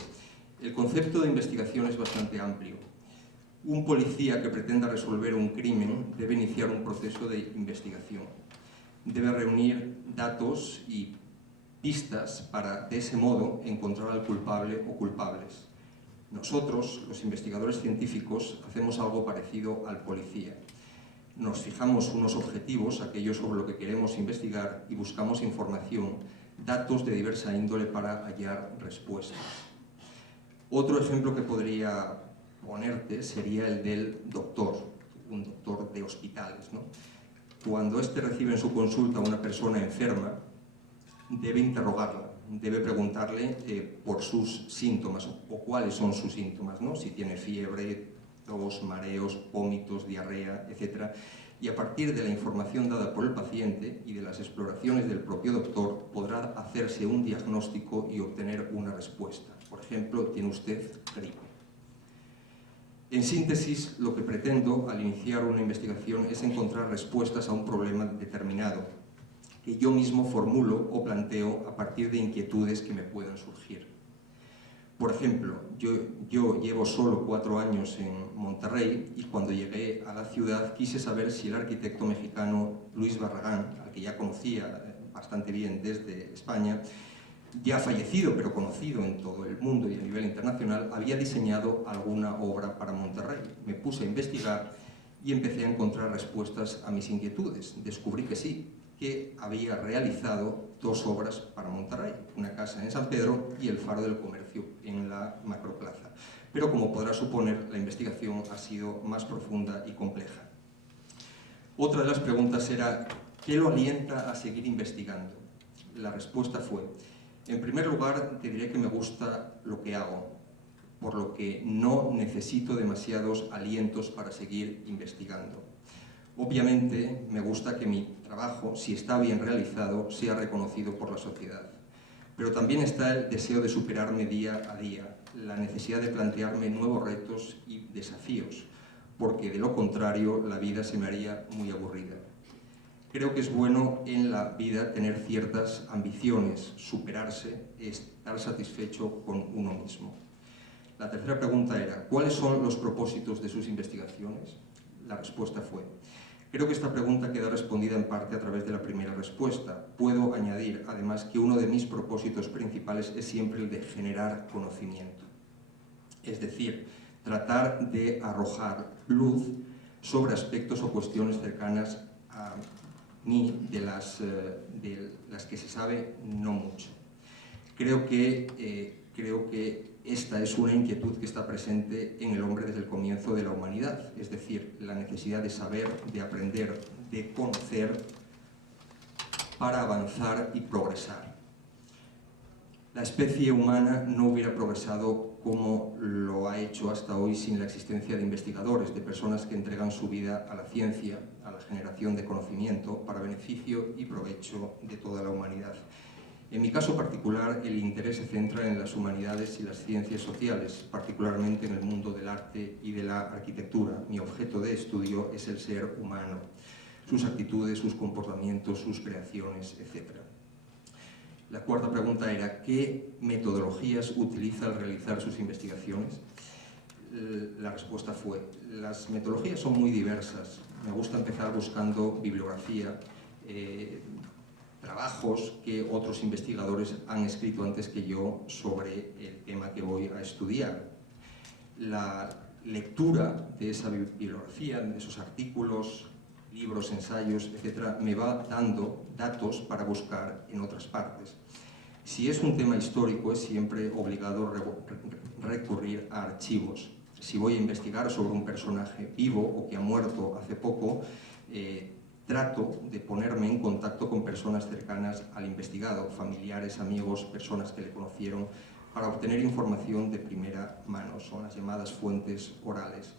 el concepto de investigación es bastante amplio. Un policía que pretenda resolver un crimen debe iniciar un proceso de investigación. Debe reunir datos y pistas para, de ese modo, encontrar al culpable o culpables. Nosotros, los investigadores científicos, hacemos algo parecido al policía. Nos fijamos unos objetivos, aquello sobre lo que queremos investigar, y buscamos información, datos de diversa índole para hallar respuestas. Otro ejemplo que podría ponerte sería el del doctor, un doctor de hospitales, ¿no? Cuando éste recibe en su consulta a una persona enferma, debe interrogarla, debe preguntarle por sus síntomas o cuáles son sus síntomas, ¿no? Si tiene fiebre, tos, mareos, vómitos, diarrea, etc. Y a partir de la información dada por el paciente y de las exploraciones del propio doctor podrá hacerse un diagnóstico y obtener una respuesta. Por ejemplo, tiene usted gripe. En síntesis, lo que pretendo al iniciar una investigación es encontrar respuestas a un problema determinado que yo mismo formulo o planteo a partir de inquietudes que me puedan surgir. Por ejemplo, yo llevo solo 4 años en Monterrey y cuando llegué a la ciudad quise saber si el arquitecto mexicano Luis Barragán, al que ya conocía bastante bien desde España, ya fallecido pero conocido en todo el mundo y a nivel internacional, había diseñado alguna obra para Monterrey. Me puse a investigar y empecé a encontrar respuestas a mis inquietudes. Descubrí que sí, que había realizado 2 obras para Monterrey, una casa en San Pedro y el Faro del Comercio en la Macroplaza. Pero como podrá suponer, la investigación ha sido más profunda y compleja. Otra de las preguntas era, ¿qué lo alienta a seguir investigando? La respuesta fue, en primer lugar, te diré que me gusta lo que hago, por lo que no necesito demasiados alientos para seguir investigando. Obviamente, me gusta que mi trabajo, si está bien realizado, sea reconocido por la sociedad. Pero también está el deseo de superarme día a día, la necesidad de plantearme nuevos retos y desafíos, porque de lo contrario la vida se me haría muy aburrida. Creo que es bueno en la vida tener ciertas ambiciones, superarse, estar satisfecho con uno mismo. La tercera pregunta era, ¿cuáles son los propósitos de sus investigaciones? La respuesta fue, creo que esta pregunta queda respondida en parte a través de la primera respuesta. Puedo añadir, además, que uno de mis propósitos principales es siempre el de generar conocimiento. Es decir, tratar de arrojar luz sobre aspectos o cuestiones cercanas a mí, de las que se sabe no mucho. Creo que esta es una inquietud que está presente en el hombre desde el comienzo de la humanidad, es decir, la necesidad de saber, de aprender, de conocer para avanzar y progresar. La especie humana no hubiera progresado como lo ha hecho hasta hoy sin la existencia de investigadores, de personas que entregan su vida a la ciencia, a la generación de conocimiento para beneficio y provecho de toda la humanidad. En mi caso particular, el interés se centra en las humanidades y las ciencias sociales, particularmente en el mundo del arte y de la arquitectura. Mi objeto de estudio es el ser humano, sus actitudes, sus comportamientos, sus creaciones, etc. La cuarta pregunta era, ¿qué metodologías utiliza al realizar sus investigaciones? La respuesta fue, las metodologías son muy diversas. Me gusta empezar buscando bibliografía, trabajos que otros investigadores han escrito antes que yo sobre el tema que voy a estudiar. La lectura de esa bibliografía, de esos artículos, libros, ensayos, etc., me va dando datos para buscar en otras partes. Si es un tema histórico, es siempre obligado recurrir a archivos. Si voy a investigar sobre un personaje vivo o que ha muerto hace poco, trato de ponerme en contacto con personas cercanas al investigado, familiares, amigos, personas que le conocieron, para obtener información de primera mano. Son las llamadas fuentes orales.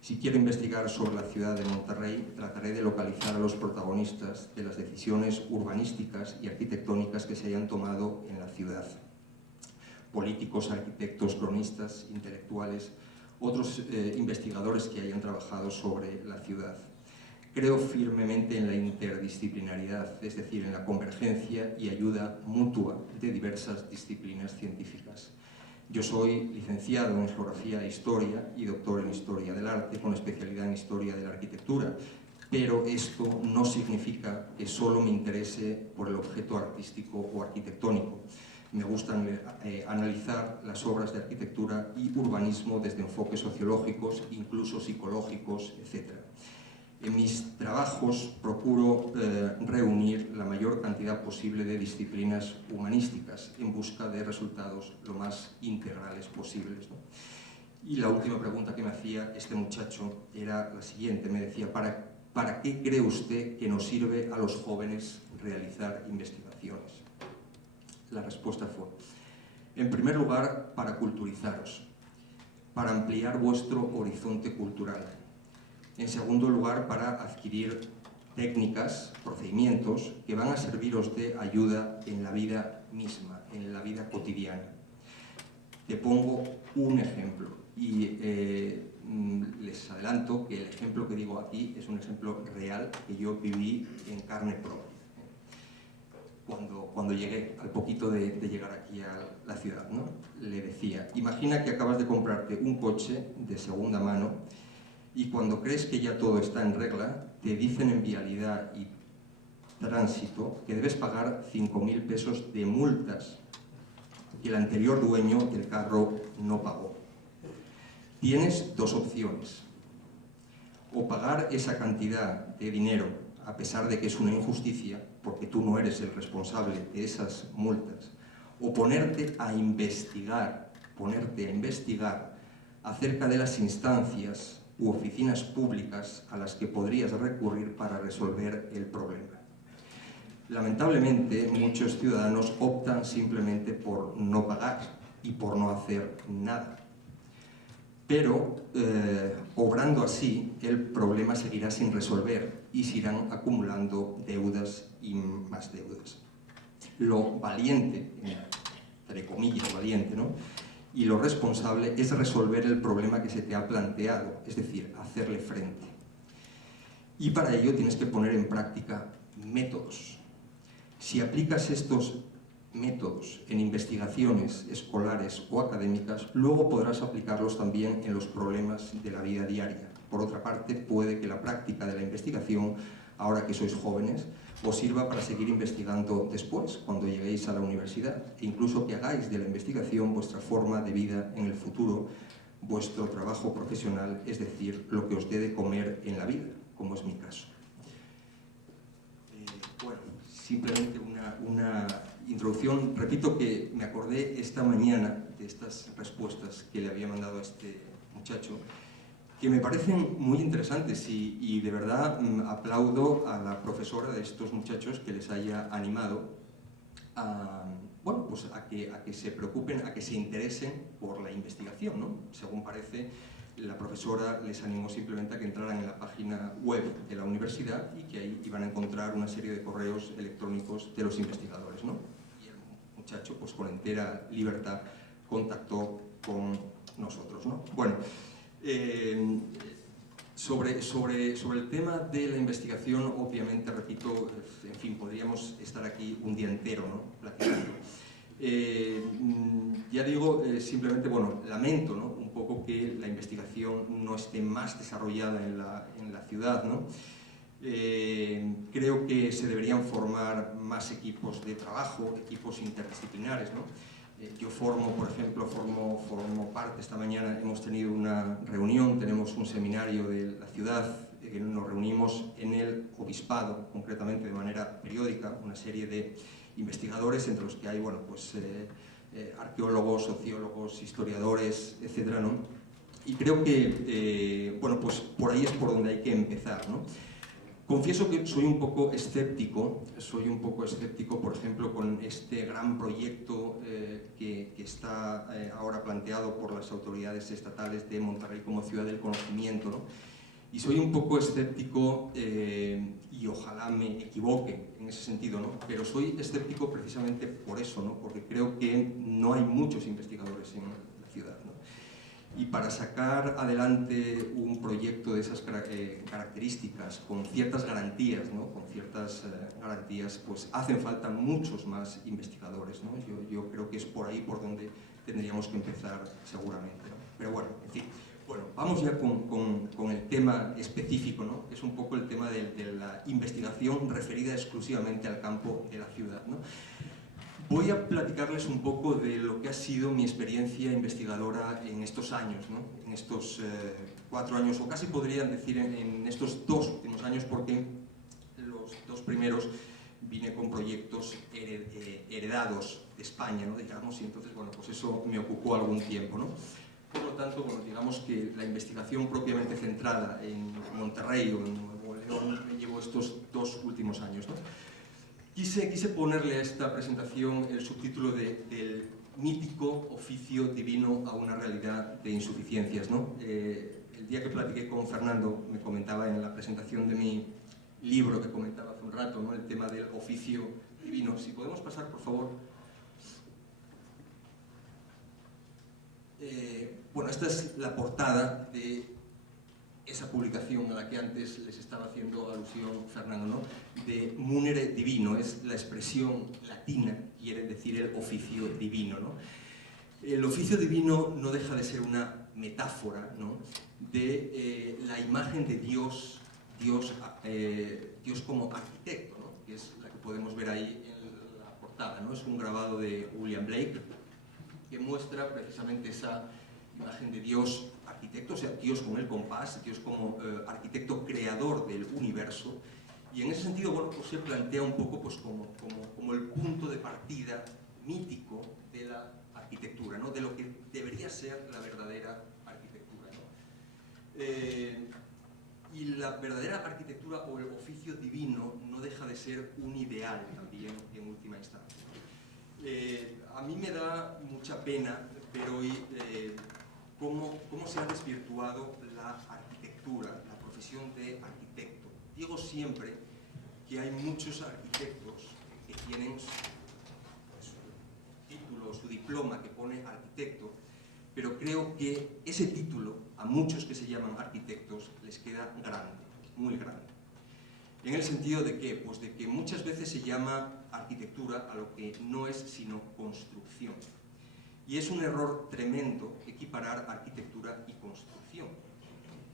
Si quiero investigar sobre la ciudad de Monterrey, trataré de localizar a los protagonistas de las decisiones urbanísticas y arquitectónicas que se hayan tomado en la ciudad. Políticos, arquitectos, cronistas, intelectuales, otros investigadores que hayan trabajado sobre la ciudad. Creo firmemente en la interdisciplinaridad, es decir, en la convergencia y ayuda mutua de diversas disciplinas científicas. Yo soy licenciado en Geografía e Historia y doctor en Historia del Arte, con especialidad en Historia de la Arquitectura, pero esto no significa que solo me interese por el objeto artístico o arquitectónico. Me gusta analizar las obras de arquitectura y urbanismo desde enfoques sociológicos, incluso psicológicos, etc. En mis trabajos procuro reunir la mayor cantidad posible de disciplinas humanísticas en busca de resultados lo más integrales posibles, ¿no? Y la última pregunta que me hacía este muchacho era la siguiente, me decía, ¿para qué cree usted que nos sirve a los jóvenes realizar investigaciones? La respuesta fue, en primer lugar, para culturizaros, para ampliar vuestro horizonte cultural. En segundo lugar, para adquirir técnicas, procedimientos que van a serviros de ayuda en la vida misma, en la vida cotidiana. Te pongo un ejemplo y les adelanto que el ejemplo que digo aquí es un ejemplo real que yo viví en carne propia. Cuando llegué, al poquito de llegar aquí a la ciudad, ¿no? Le decía, imagina que acabas de comprarte un coche de segunda mano y cuando crees que ya todo está en regla, te dicen en vialidad y tránsito que debes pagar 5.000 pesos de multas que el anterior dueño del carro no pagó. Tienes dos opciones, o pagar esa cantidad de dinero a pesar de que es una injusticia, porque tú no eres el responsable de esas multas, o ponerte a investigar acerca de las instancias u oficinas públicas a las que podrías recurrir para resolver el problema. Lamentablemente, muchos ciudadanos optan simplemente por no pagar y por no hacer nada. Pero, obrando así, el problema seguirá sin resolver y se irán acumulando deudas y más deudas. Lo valiente, entre comillas valiente, ¿no?, y lo responsable es resolver el problema que se te ha planteado, es decir, hacerle frente. Y para ello tienes que poner en práctica métodos. Si aplicas estos métodos en investigaciones escolares o académicas, luego podrás aplicarlos también en los problemas de la vida diaria. Por otra parte, puede que la práctica de la investigación, ahora que sois jóvenes, os sirva para seguir investigando después, cuando lleguéis a la universidad, e incluso que hagáis de la investigación vuestra forma de vida en el futuro, vuestro trabajo profesional, es decir, lo que os dé de comer en la vida, como es mi caso. Bueno, simplemente una introducción, repito que me acordé esta mañana de estas respuestas que le había mandado a este muchacho, que me parecen muy interesantes y de verdad aplaudo a la profesora de estos muchachos que les haya animado a, bueno, pues a que se preocupen, a que se interesen por la investigación, ¿no? Según parece, la profesora les animó simplemente a que entraran en la página web de la universidad y que ahí iban a encontrar una serie de correos electrónicos de los investigadores, ¿no? Y el muchacho, pues con entera libertad, contactó con nosotros, ¿no? Bueno, sobre el tema de la investigación, obviamente, repito, en fin, podríamos estar aquí un día entero, ¿no? Platicando. Ya digo, simplemente, bueno, lamento, ¿no? Un poco que la investigación no esté más desarrollada en la ciudad, ¿no? Creo que se deberían formar más equipos de trabajo, equipos interdisciplinares, ¿no? Yo por ejemplo, formo parte, esta mañana hemos tenido una reunión, tenemos un seminario de la ciudad, nos reunimos en el obispado, concretamente de manera periódica, una serie de investigadores, entre los que hay, bueno, pues, arqueólogos, sociólogos, historiadores, etcétera, ¿no? Y creo que, bueno, pues por ahí es por donde hay que empezar, ¿no? Confieso que soy un poco escéptico, por ejemplo, con este gran proyecto que está ahora planteado por las autoridades estatales de Monterrey como ciudad del conocimiento, ¿no? Y soy un poco escéptico, y ojalá me equivoque en ese sentido, ¿no? Pero soy escéptico precisamente por eso, ¿no? Porque creo que no hay muchos investigadores en la ciudad, ¿no? Y para sacar adelante un proyecto de esas características, con ciertas garantías, ¿no? Pues hacen falta muchos más investigadores, ¿no? Yo creo que es por ahí por donde tendríamos que empezar seguramente, ¿no? Pero bueno, en fin. Bueno, vamos ya con el tema específico, ¿no? Es un poco el tema de la investigación referida exclusivamente al campo de la ciudad, ¿no? Voy a platicarles un poco de lo que ha sido mi experiencia investigadora en estos años, ¿no? En estos 4 años, o casi podrían decir en estos 2 últimos años, porque los 2 primeros vine con proyectos heredados de España, ¿no? Digamos, y entonces, bueno, pues eso me ocupó algún tiempo, ¿no? Por lo tanto, bueno, digamos que la investigación propiamente centrada en Monterrey o en Nuevo León me llevó estos 2 últimos años, ¿no? Quise ponerle a esta presentación el subtítulo del mítico oficio divino a una realidad de insuficiencias, ¿no? El día que platiqué con Fernando me comentaba en la presentación de mi libro que comentaba hace un rato, ¿no? El tema del oficio divino. Si podemos pasar, por favor. Bueno, esta es la portada de esa publicación a la que antes les estaba haciendo alusión Fernando, ¿no? De munere divino, es la expresión latina, quiere decir el oficio divino, ¿no? El oficio divino no deja de ser una metáfora, ¿no? De la imagen de Dios como arquitecto, ¿no? Que es la que podemos ver ahí en la portada, ¿no? Es un grabado de William Blake que muestra precisamente esa imagen de Dios arquitecto, o sea, Dios con el compás, Dios como arquitecto creador del universo, y en ese sentido, bueno, pues se plantea un poco pues como el punto de partida mítico de la arquitectura, ¿no? De lo que debería ser la verdadera arquitectura, ¿no? Y la verdadera arquitectura o el oficio divino no deja de ser un ideal también en última instancia. A mí me da mucha pena ver hoy cómo se ha desvirtuado la arquitectura, la profesión de arquitecto. Digo siempre que hay muchos arquitectos que tienen su título, su diploma que pone arquitecto, pero creo que ese título, a muchos que se llaman arquitectos, les queda grande, muy grande. En el sentido de que, pues de que muchas veces se llama arquitectura a lo que no es sino construcción. Y es un error tremendo equiparar arquitectura y construcción.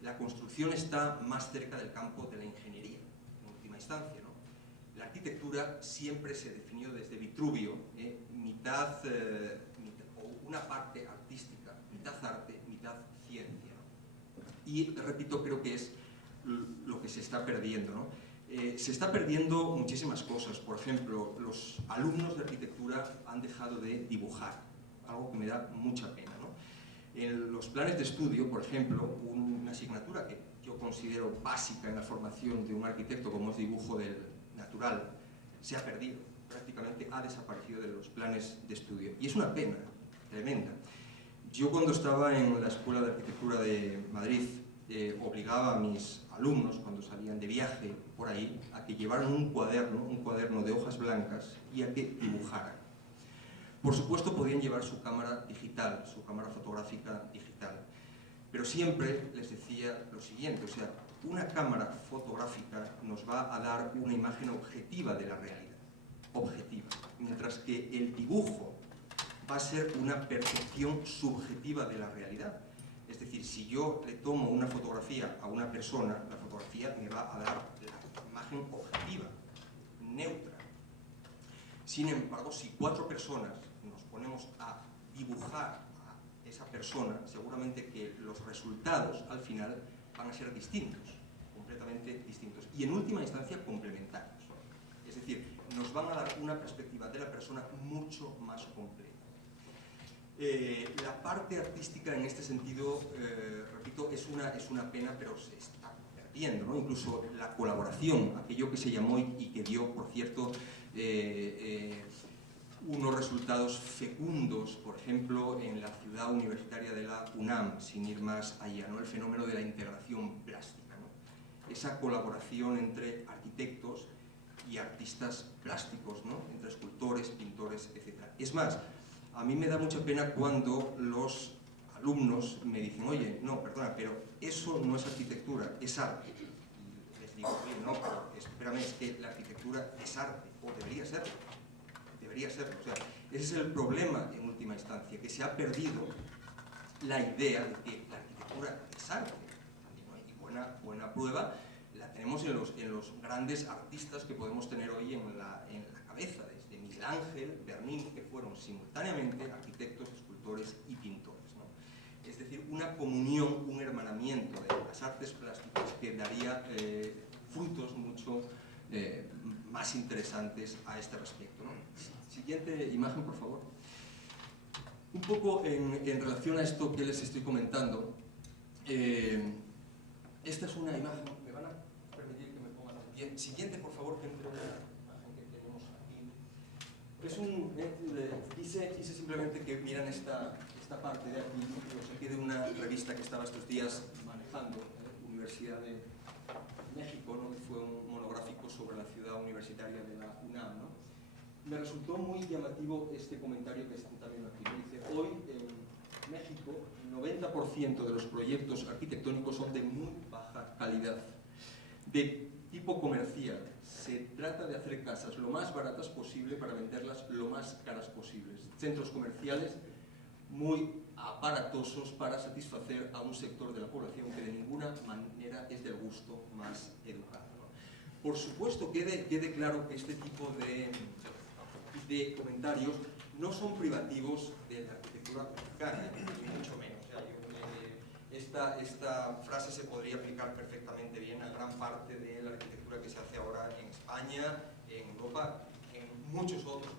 La construcción está más cerca del campo de la ingeniería, en última instancia, ¿no? La arquitectura siempre se definió desde Vitruvio, o una parte artística, mitad arte, mitad ciencia, ¿no? Y, repito, creo que es lo que se está perdiendo, ¿no? Se está perdiendo muchísimas cosas. Por ejemplo, los alumnos de arquitectura han dejado de dibujar, algo que me da mucha pena, ¿no? En los planes de estudio, por ejemplo, una asignatura que yo considero básica en la formación de un arquitecto, como es dibujo del natural, se ha perdido, prácticamente ha desaparecido de los planes de estudio. Y es una pena tremenda. Yo cuando estaba en la Escuela de Arquitectura de Madrid, obligaba a mis alumnos, cuando salían de viaje por ahí, a que llevaran un cuaderno de hojas blancas y a que dibujaran. Por supuesto podían llevar su cámara digital, su cámara fotográfica digital, pero siempre les decía lo siguiente, o sea, una cámara fotográfica nos va a dar una imagen objetiva de la realidad, objetiva, mientras que el dibujo va a ser una percepción subjetiva de la realidad. Es decir, si yo le tomo una fotografía a una persona, la fotografía me va a dar la imagen objetiva, neutra. Sin embargo, si 4 personas nos ponemos a dibujar a esa persona, seguramente que los resultados al final van a ser distintos, completamente distintos, y en última instancia complementarios. Es decir, nos van a dar una perspectiva de la persona mucho más completa. La parte artística en este sentido, repito, es una pena, pero se está perdiendo, ¿no? Incluso la colaboración, aquello que se llamó y que dio, por cierto, unos resultados fecundos, por ejemplo, en la ciudad universitaria de la UNAM, sin ir más allá, ¿no? El fenómeno de la integración plástica, ¿no? Esa colaboración entre arquitectos y artistas plásticos, ¿no? Entre escultores, pintores, etc. Es más, a mí me da mucha pena cuando los alumnos me dicen, oye, no, perdona, pero eso no es arquitectura, es arte. Y les digo, oye, no, pero espérame, es que la arquitectura es arte, o debería serlo. Debería serlo. O sea, ese es el problema en última instancia, que se ha perdido la idea de que la arquitectura es arte. Y buena prueba la tenemos en los grandes artistas que podemos tener hoy en la cabeza, desde Miguel Ángel, Bernini, que fueron simultáneamente arquitectos, escultores y pintores, ¿no? Es decir, una comunión, un hermanamiento de las artes plásticas que daría frutos mucho más interesantes a este respecto, ¿no? Siguiente imagen, por favor. Un poco en relación a esto que les estoy comentando, esta es una imagen, me van a permitir que me ponga de pie. Siguiente, por favor, que entre una imagen que tenemos aquí. Quise simplemente que vieran esta parte de aquí, que os saqué de una revista que estaba estos días manejando, Universidad de México, ¿no? Que fue un monográfico sobre la ciudad universitaria de la UNAM, ¿no? Me resultó muy llamativo este comentario que están también aquí. Dice, hoy en México, 90% de los proyectos arquitectónicos son de muy baja calidad, de tipo comercial. Se trata de hacer casas lo más baratas posible para venderlas lo más caras posibles. Centros comerciales muy aparatosos para satisfacer a un sector de la población que de ninguna manera es del gusto más educado, ¿no? Por supuesto, quede claro que este tipo de comentarios no son privativos de la arquitectura mexicana, ni mucho menos. O sea, esta frase se podría aplicar perfectamente bien a gran parte de la arquitectura que se hace ahora en España, en Europa, en muchos otros